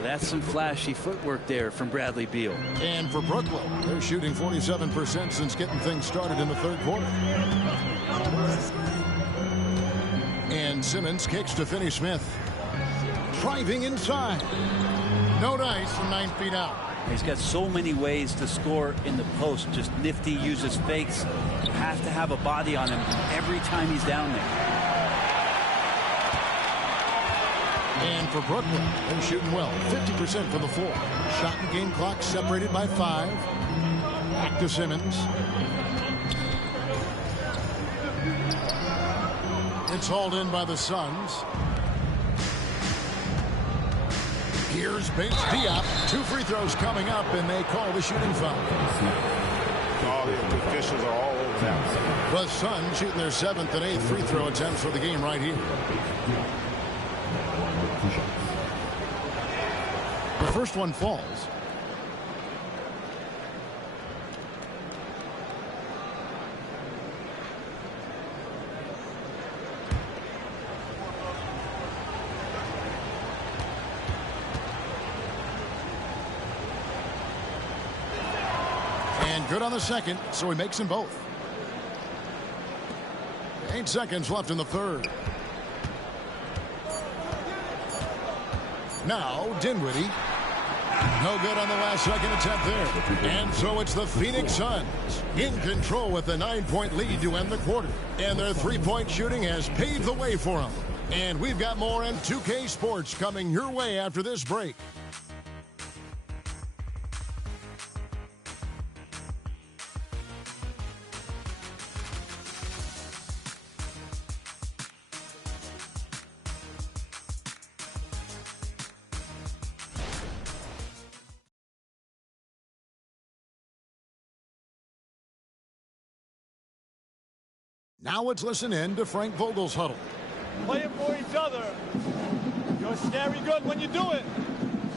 That's some flashy footwork there from Bradley Beal. And for Brooklyn, they're shooting 47% since getting things started in the third quarter. And Simmons kicks to Finney-Smith. Driving inside. No dice from 9 feet out. He's got so many ways to score in the post. Just nifty, uses fakes. You have to have a body on him every time he's down there. And for Brooklyn, they're shooting well. 50% from the floor. Shot and game clock separated by 5. Back to Simmons. It's hauled in by the Suns. Here's Bates-Diop. 2 free throws coming up, and they call the shooting foul. All the officials are all over that. The Suns shooting their 7th and 8th free throw attempts for the game right here. The first one falls. And good on the second, so he makes them both. 8 seconds left in the third. Now, Dinwiddie. No good on the last second attempt there. And so it's the Phoenix Suns in control with a 9-point lead to end the quarter. And their 3-point shooting has paved the way for them. And we've got more on 2K Sports coming your way after this break. Now let's listen in to Frank Vogel's huddle. Playing for each other. You're scary good when you do it.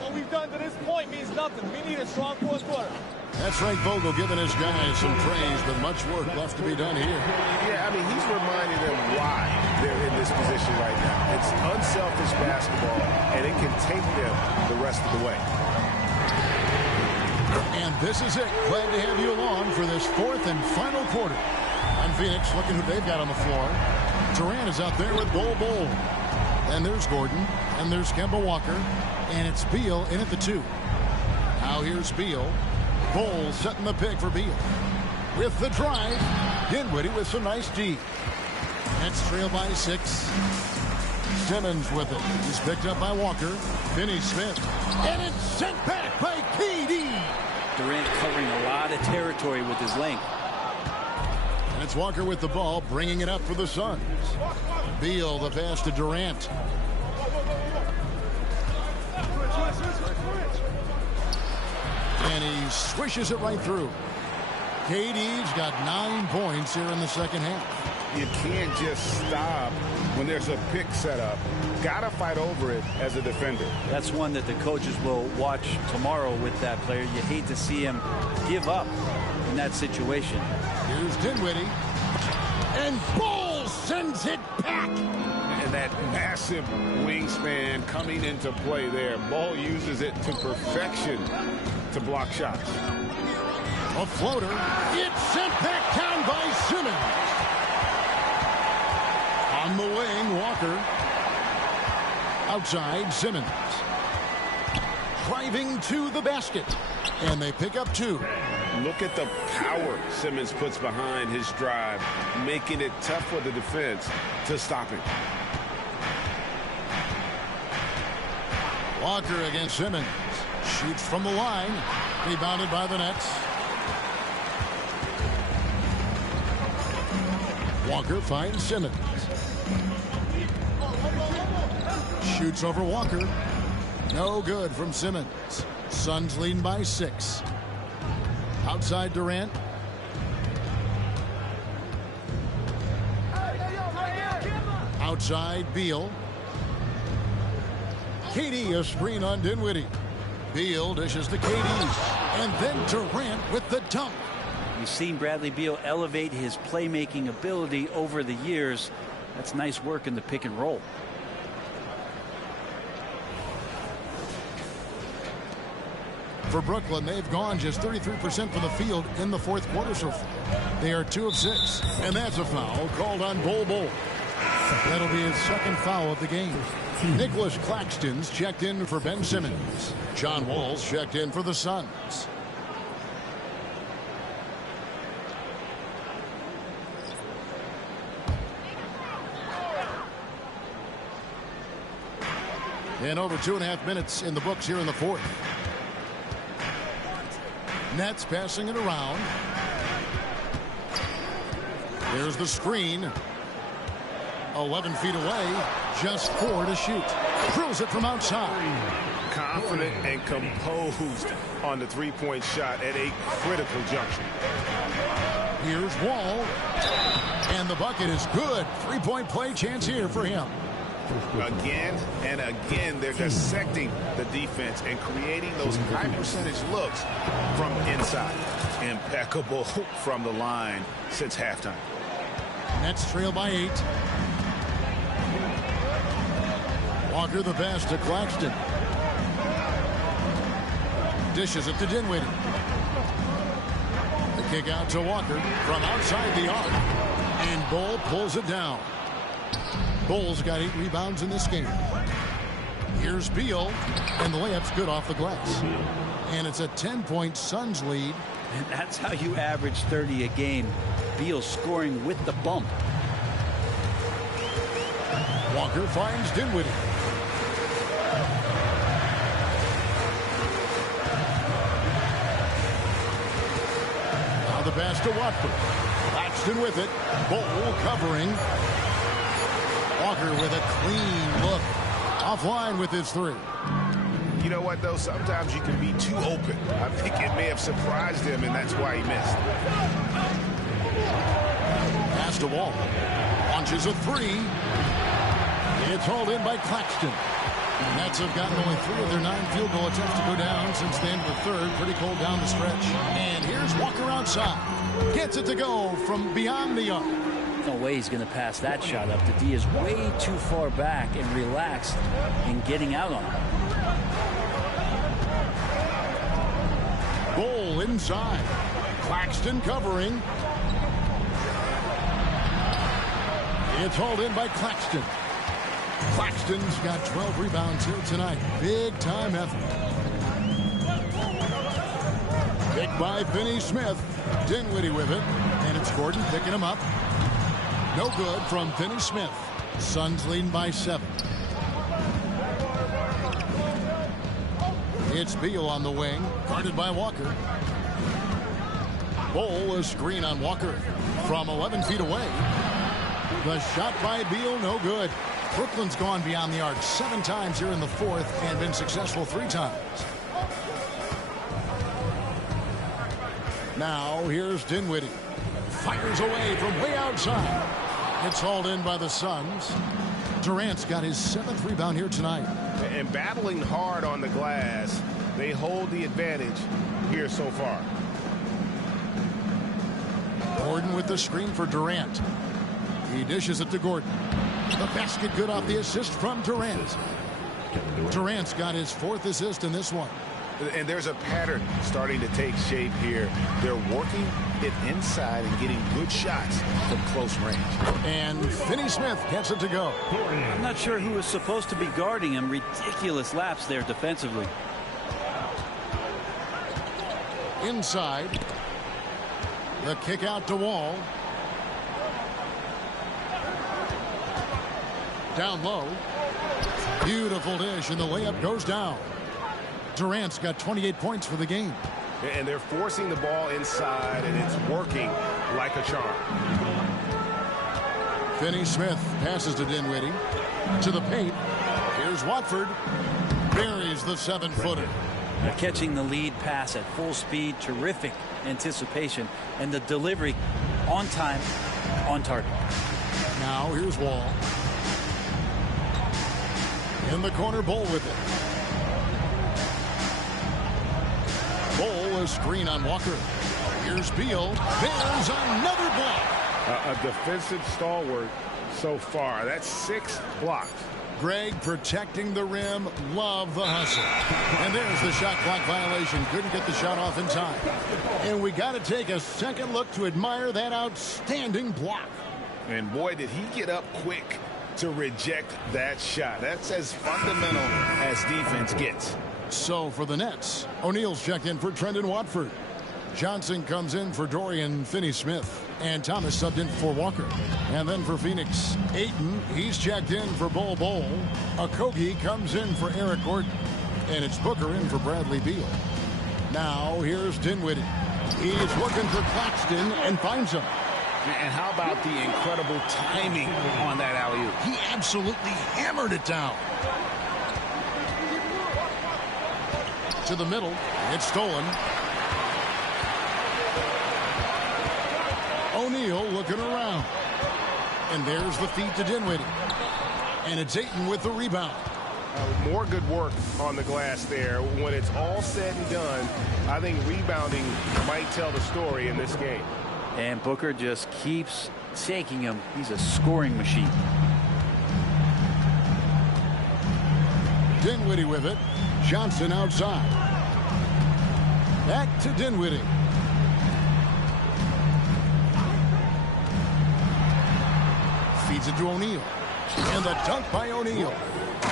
What we've done to this point means nothing. We need a strong fourth quarter. That's Frank Vogel giving his guys some praise, but much work left to be done here. Yeah, I mean, he's reminding them why they're in this position right now. It's unselfish basketball, and it can take them the rest of the way. And this is it. Glad to have you along for this fourth and final quarter. On Phoenix, looking who they've got on the floor. Durant is out there with Bol. And there's Gordon, and there's Kemba Walker, and it's Beal in at the 2. Now here's Beal. Bol setting the pick for Beal. With the drive, Dinwiddie with some nice D. Nets trail by 6. Simmons with it. He's picked up by Walker. Finney-Smith. And it's sent back by KD. Durant covering a lot of territory with his length. And it's Walker with the ball, bringing it up for the Suns. Beal, the pass to Durant. And he swishes it right through. KD's got 9 points here in the second half. You can't just stop when there's a pick set up. Gotta fight over it as a defender. That's one that the coaches will watch tomorrow with that player. You hate to see him give up in that situation. Here's Dinwiddie. And Bol sends it back. And that massive wingspan coming into play there. Ball uses it to perfection to block shots. A floater. It's sent back down by Simmons. On the wing, Walker. Outside, Simmons. Driving to the basket. And they pick up 2. Look at the power Simmons puts behind his drive, making it tough for the defense to stop him. Walker against Simmons. Shoots from the line. Rebounded by the Nets. Walker finds Simmons. Shoots over Walker. No good from Simmons. Suns leading by 6. Outside Durant. Outside Beal. KD a screen on Dinwiddie. Beal dishes to KD. And then Durant with the dunk. You've seen Bradley Beal elevate his playmaking ability over the years. That's nice work in the pick and roll. For Brooklyn, they've gone just 33% from the field in the fourth quarter so far. They are 2 of 6. And that's a foul called on Bol. That'll be his second foul of the game. Nicholas Claxton's checked in for Ben Simmons. John Wall's checked in for the Suns. And over 2.5 minutes in the books here in the fourth. Nets passing it around. There's the screen. 11 feet away. Just 4 to shoot. Drills it from outside. Confident and composed on the three-point shot at a critical juncture. Here's Wall. And the bucket is good. 3-point play chance here for him. Again and again, they're dissecting the defense and creating those high-percentage looks from inside. Impeccable from the line since halftime. Nets trail by 8. Walker the pass to Claxton. Dishes it to Dinwiddie. The kick out to Walker from outside the arc. And Bol pulls it down. Bol's got 8 rebounds in this game. Here's Beal, and the layup's good off the glass. And it's a 10-point Suns lead. And that's how you average 30 a game. Beal scoring with the bump. Walker finds Dinwiddie. Now the pass to Watford. Claxton with it. Bol covering. Walker with a clean look. Offline with his 3. You know what, though? Sometimes you can be too open. I think it may have surprised him, and that's why he missed. Pass to Wall. Launches a three. It's hauled in by Claxton. Nets have gotten only 3 of their 9 field goal attempts to go down since the end of the third. Pretty cold down the stretch. And here's Walker outside. Gets it to go from beyond the arc. No way he's going to pass that shot up. The D is way too far back and relaxed in getting out on it. Ball inside. Claxton covering. It's hauled in by Claxton. Claxton's got 12 rebounds here tonight. Big time effort. Picked by Finney Smith. Dinwiddie with it. And it's Gordon picking him up. No good from Finney Smith. Suns leading by 7. It's Beal on the wing. Guarded by Walker. Bowl a screen on Walker from 11 feet away. The shot by Beal, no good. Brooklyn's gone beyond the arc 7 times here in the fourth and been successful 3 times. Now here's Dinwiddie. Fires away from way outside. It's hauled in by the Suns. Durant's got his 7th rebound here tonight. And battling hard on the glass, they hold the advantage here so far. Gordon with the screen for Durant. He dishes it to Gordon. The basket good off the assist from Durant. Durant's got his 4th assist in this one. And there's a pattern starting to take shape here. They're working it inside and getting good shots from close range. And Finney Smith gets it to go. I'm not sure who was supposed to be guarding him. Ridiculous lapse there defensively. Inside. The kick out to Wall. Down low. Beautiful dish, and the layup goes down. Durant's got 28 points for the game. And they're forcing the ball inside, and it's working like a charm. Finney Smith passes to Dinwiddie. To the paint. Here's Watford. Buries the 7-footer. Catching the lead pass at full speed. Terrific anticipation. And the delivery on time, on target. Now here's Wall. In the corner, Bull with it. Bull, a screen on Walker. Here's Beal. There's another block. A defensive stalwart so far. That's 6 blocks. Greg protecting the rim. Love the hustle. And there's the shot clock violation. Couldn't get the shot off in time. And we got to take a second look to admire that outstanding block. And boy, did he get up quick to reject that shot. That's as fundamental as defense gets. So for the Nets, O'Neal's checked in for Trendon Watford. Johnson comes in for Dorian Finney-Smith. And Thomas subbed in for Walker. And then for Phoenix, Ayton, he's checked in for Bol Bol. Okogie comes in for Eric Gordon. And it's Booker in for Bradley Beal. Now here's Dinwiddie. He's looking for Claxton and finds him. And how about the incredible timing on that alley-oop? He absolutely hammered it down. To the middle. It's stolen. O'Neal looking around. And there's the feed to Dinwiddie. And it's Ayton with the rebound. More good work on the glass there. When it's all said and done, I think rebounding might tell the story in this game. And Booker just keeps taking him. He's a scoring machine. Dinwiddie with it. Johnson outside. Back to Dinwiddie. Feeds it to O'Neal. And the dunk by O'Neal.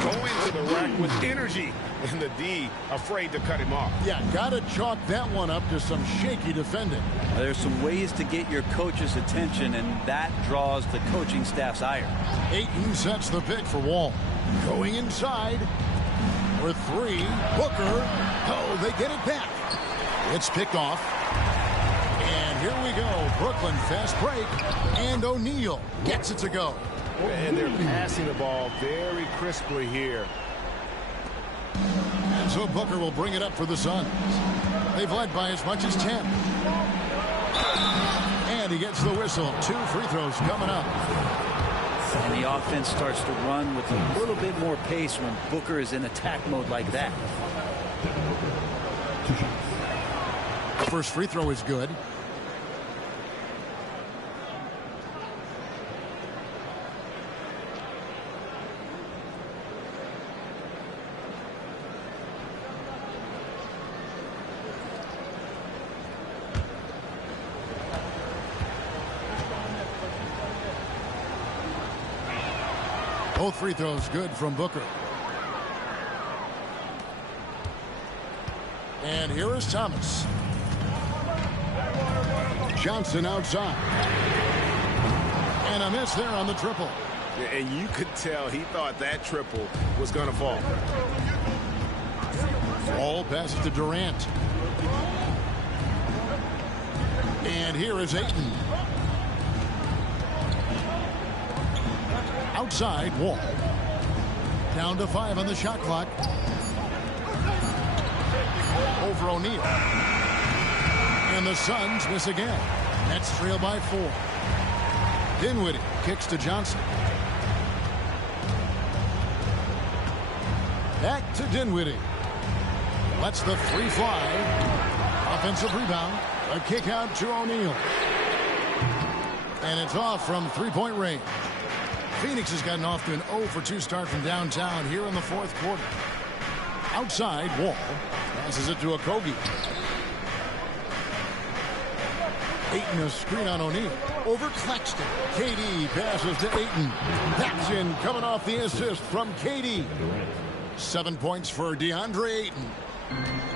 Going to the rack with energy. And the D afraid to cut him off. Yeah, got to chalk that one up to some shaky defending. There's some ways to get your coach's attention, and that draws the coaching staff's ire. Ayton sets the pick for Wall. Going inside. For 3. Booker. Oh, they get it back. It's picked off. And here we go. Brooklyn fast break. And O'Neal gets it to go. And they're passing the ball very crisply here. And so Booker will bring it up for the Suns. They've led by as much as 10. And And he gets the whistle. 2 free throws coming up. And the offense starts to run with a little bit more pace when Booker is in attack mode like that. The first free throw is good. Both free throws good from Booker. And here is Thomas. Johnson outside. And a miss there on the triple. And you could tell he thought that triple was going to fall. Ball passes to Durant. And here is Ayton. Outside, Wall. Down to 5 on the shot clock. Over O'Neal. And the Suns miss again. Nets trail by 4. Dinwiddie kicks to Johnson. Back to Dinwiddie. Lets the 3 fly. Offensive rebound. A kick out to O'Neal. And it's off from 3-point range. Phoenix has gotten off to an 0-for-2 start from downtown here in the 4th quarter. Outside, Wall passes it to Okogie. Ayton a screen on O'Neal. Over Claxton. KD passes to Ayton. That's in, coming off the assist from KD. 7 points for DeAndre Ayton.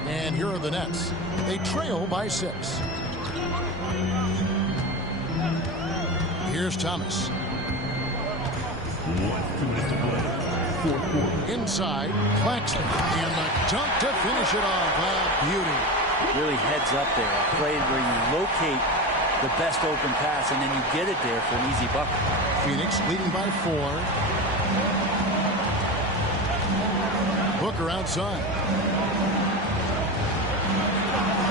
And here are the Nets. They trail by 6. Here's Thomas. Inside, Claxton. And the dunk to finish it off. Beauty. Really heads up there. A play where you locate the best open pass and then you get it there for an easy bucket. Phoenix leading by 4. Booker outside.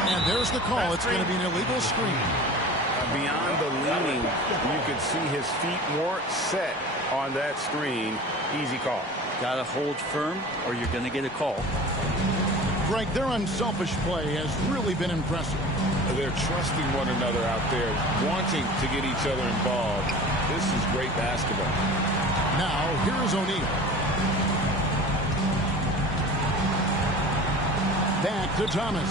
And there's the call. It's going to be an illegal screen. Beyond the leaning, you could see his feet more set on that screen. Easy call. Got to hold firm or you're going to get a call. Greg, their unselfish play has really been impressive. They're trusting one another out there, wanting to get each other involved. This is great basketball. Now, here is O'Neal. Back to Thomas.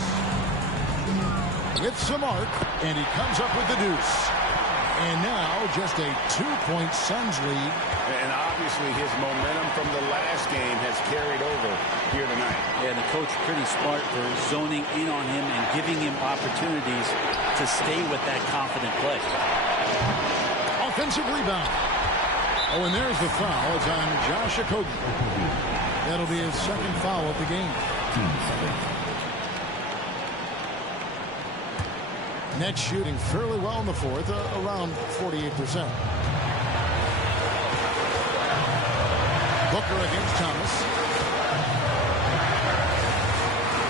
With some arc, and he comes up with the deuce. And now just a 2-point Suns lead. And obviously his momentum from the last game has carried over here tonight. Yeah, the coach pretty smart for zoning in on him and giving him opportunities to stay with that confident play. Offensive rebound. Oh, and there's the foul. It's on Josh Okogie. That'll be his 2nd foul of the game. Nets shooting fairly well in the 4th, around 48%. Booker against Thomas.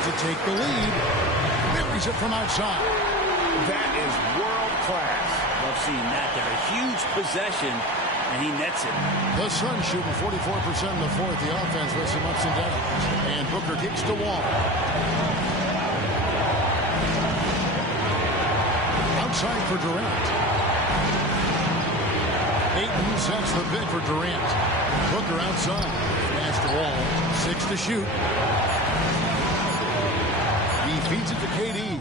To take the lead. Buries it from outside. That is world class. Love seeing that there. A huge possession, and he nets it. The Suns shooting 44% in the 4th. The offense with some ups and downs. And Booker kicks to Wall. Outside for Durant. Ayton sets the bid for Durant. Booker outside. Pass to Wall. 6 to shoot. He feeds it to KD.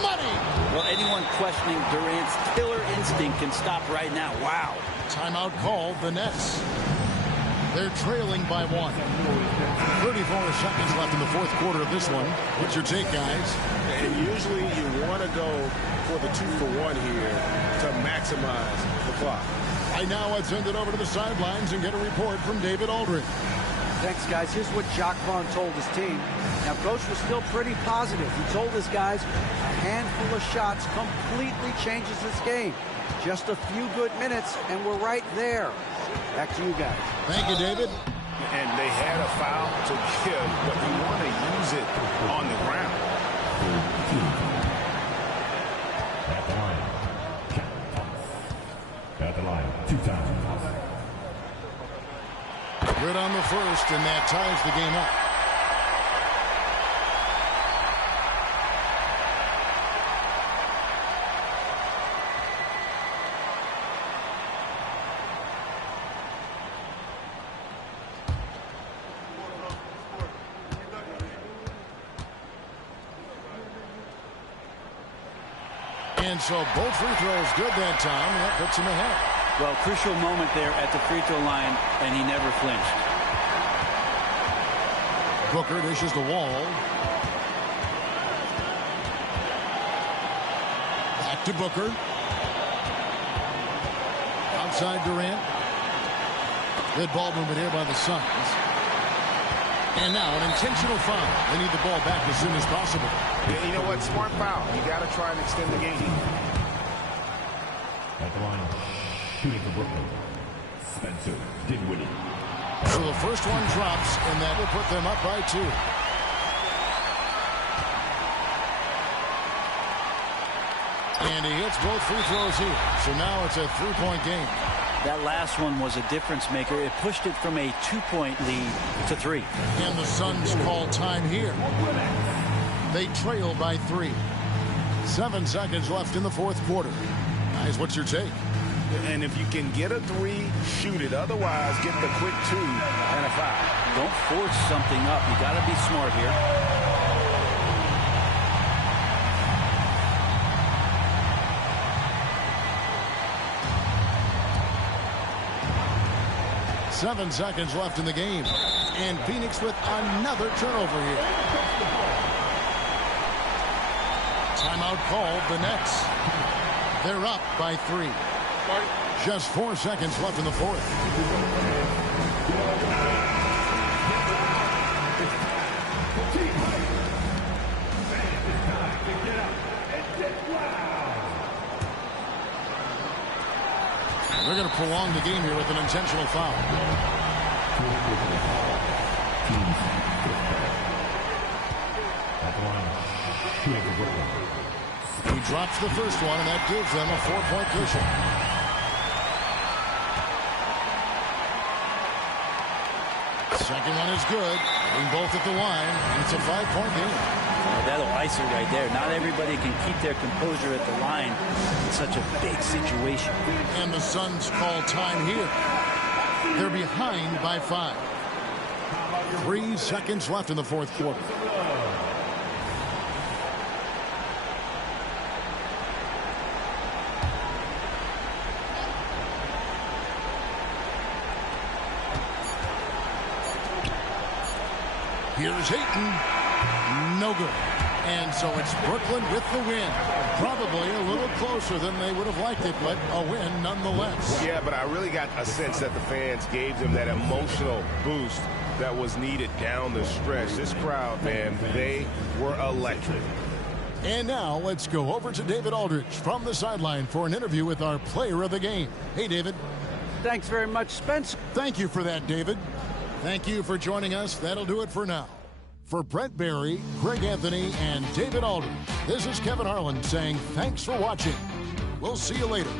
Money! Well, anyone questioning Durant's killer instinct can stop right now. Wow. Timeout called. The Nets. They're trailing by 1. 34 seconds left in the 4th quarter of this one. What's your take, guys? And usually you want to go for the 2-for-1 here to maximize the clock. Right now, let's send it over to the sidelines and get a report from David Aldridge. Thanks, guys. Here's what Jacques Vaughn told his team. Now, Coach was still pretty positive. He told his guys a handful of shots completely changes this game. Just a few good minutes, and we're right there. Back to you guys. Thank you, David. And they had a foul to give, but you want to use it on the ground. At the line, Good on the first, and that ties the game up. And so both free throws good that time, and that puts him ahead. Well, crucial moment there at the free throw line, and he never flinched. Booker dishes the wall. Back to Booker. Outside Durant. Good ball movement here by the Suns. And now an intentional foul. They need the ball back as soon as possible. Yeah, you know what? Smart foul. You got to try and extend the game. At the line, shooting for Brooklyn, Spencer Dinwiddie. So the first one drops, and that will put them up by 2. And he hits both free throws here. So now it's a 3-point game. That last one was a difference maker. It pushed it from a 2-point lead to 3. And the Suns call time here. They trail by 3. 7 seconds left in the fourth quarter. Guys, what's your take? And if you can get a 3, shoot it. Otherwise, get the quick 2 and a foul. Don't force something up. You got to be smart here. Seven seconds left in the game. And Phoenix with another turnover here. Timeout called, the Nets. They're up by 3. Just 4 seconds left in the fourth. They're going to prolong the game here with an intentional foul. He drops the first one, and that gives them a 4-point cushion. Second one is good. Getting both at the line, and it's a 5-point game. Well, that'll ice it right there. Not everybody can keep their composure at the line in such a big situation. And the Suns call time here. They're behind by 5. 3 seconds left in the fourth quarter. Here's Ayton. No good. And so it's Brooklyn with the win. Probably a little closer than they would have liked it, but a win nonetheless. Yeah, but I really got a sense that the fans gave them that emotional boost that was needed down the stretch. This crowd, man, they were electric. And now let's go over to David Aldridge from the sideline for an interview with our player of the game. Hey, David. Thanks very much, Spence. Thank you for that, David. Thank you for joining us. That'll do it for now. For Brent Barry, Greg Anthony, and David Aldridge, this is Kevin Harlan saying thanks for watching. We'll see you later.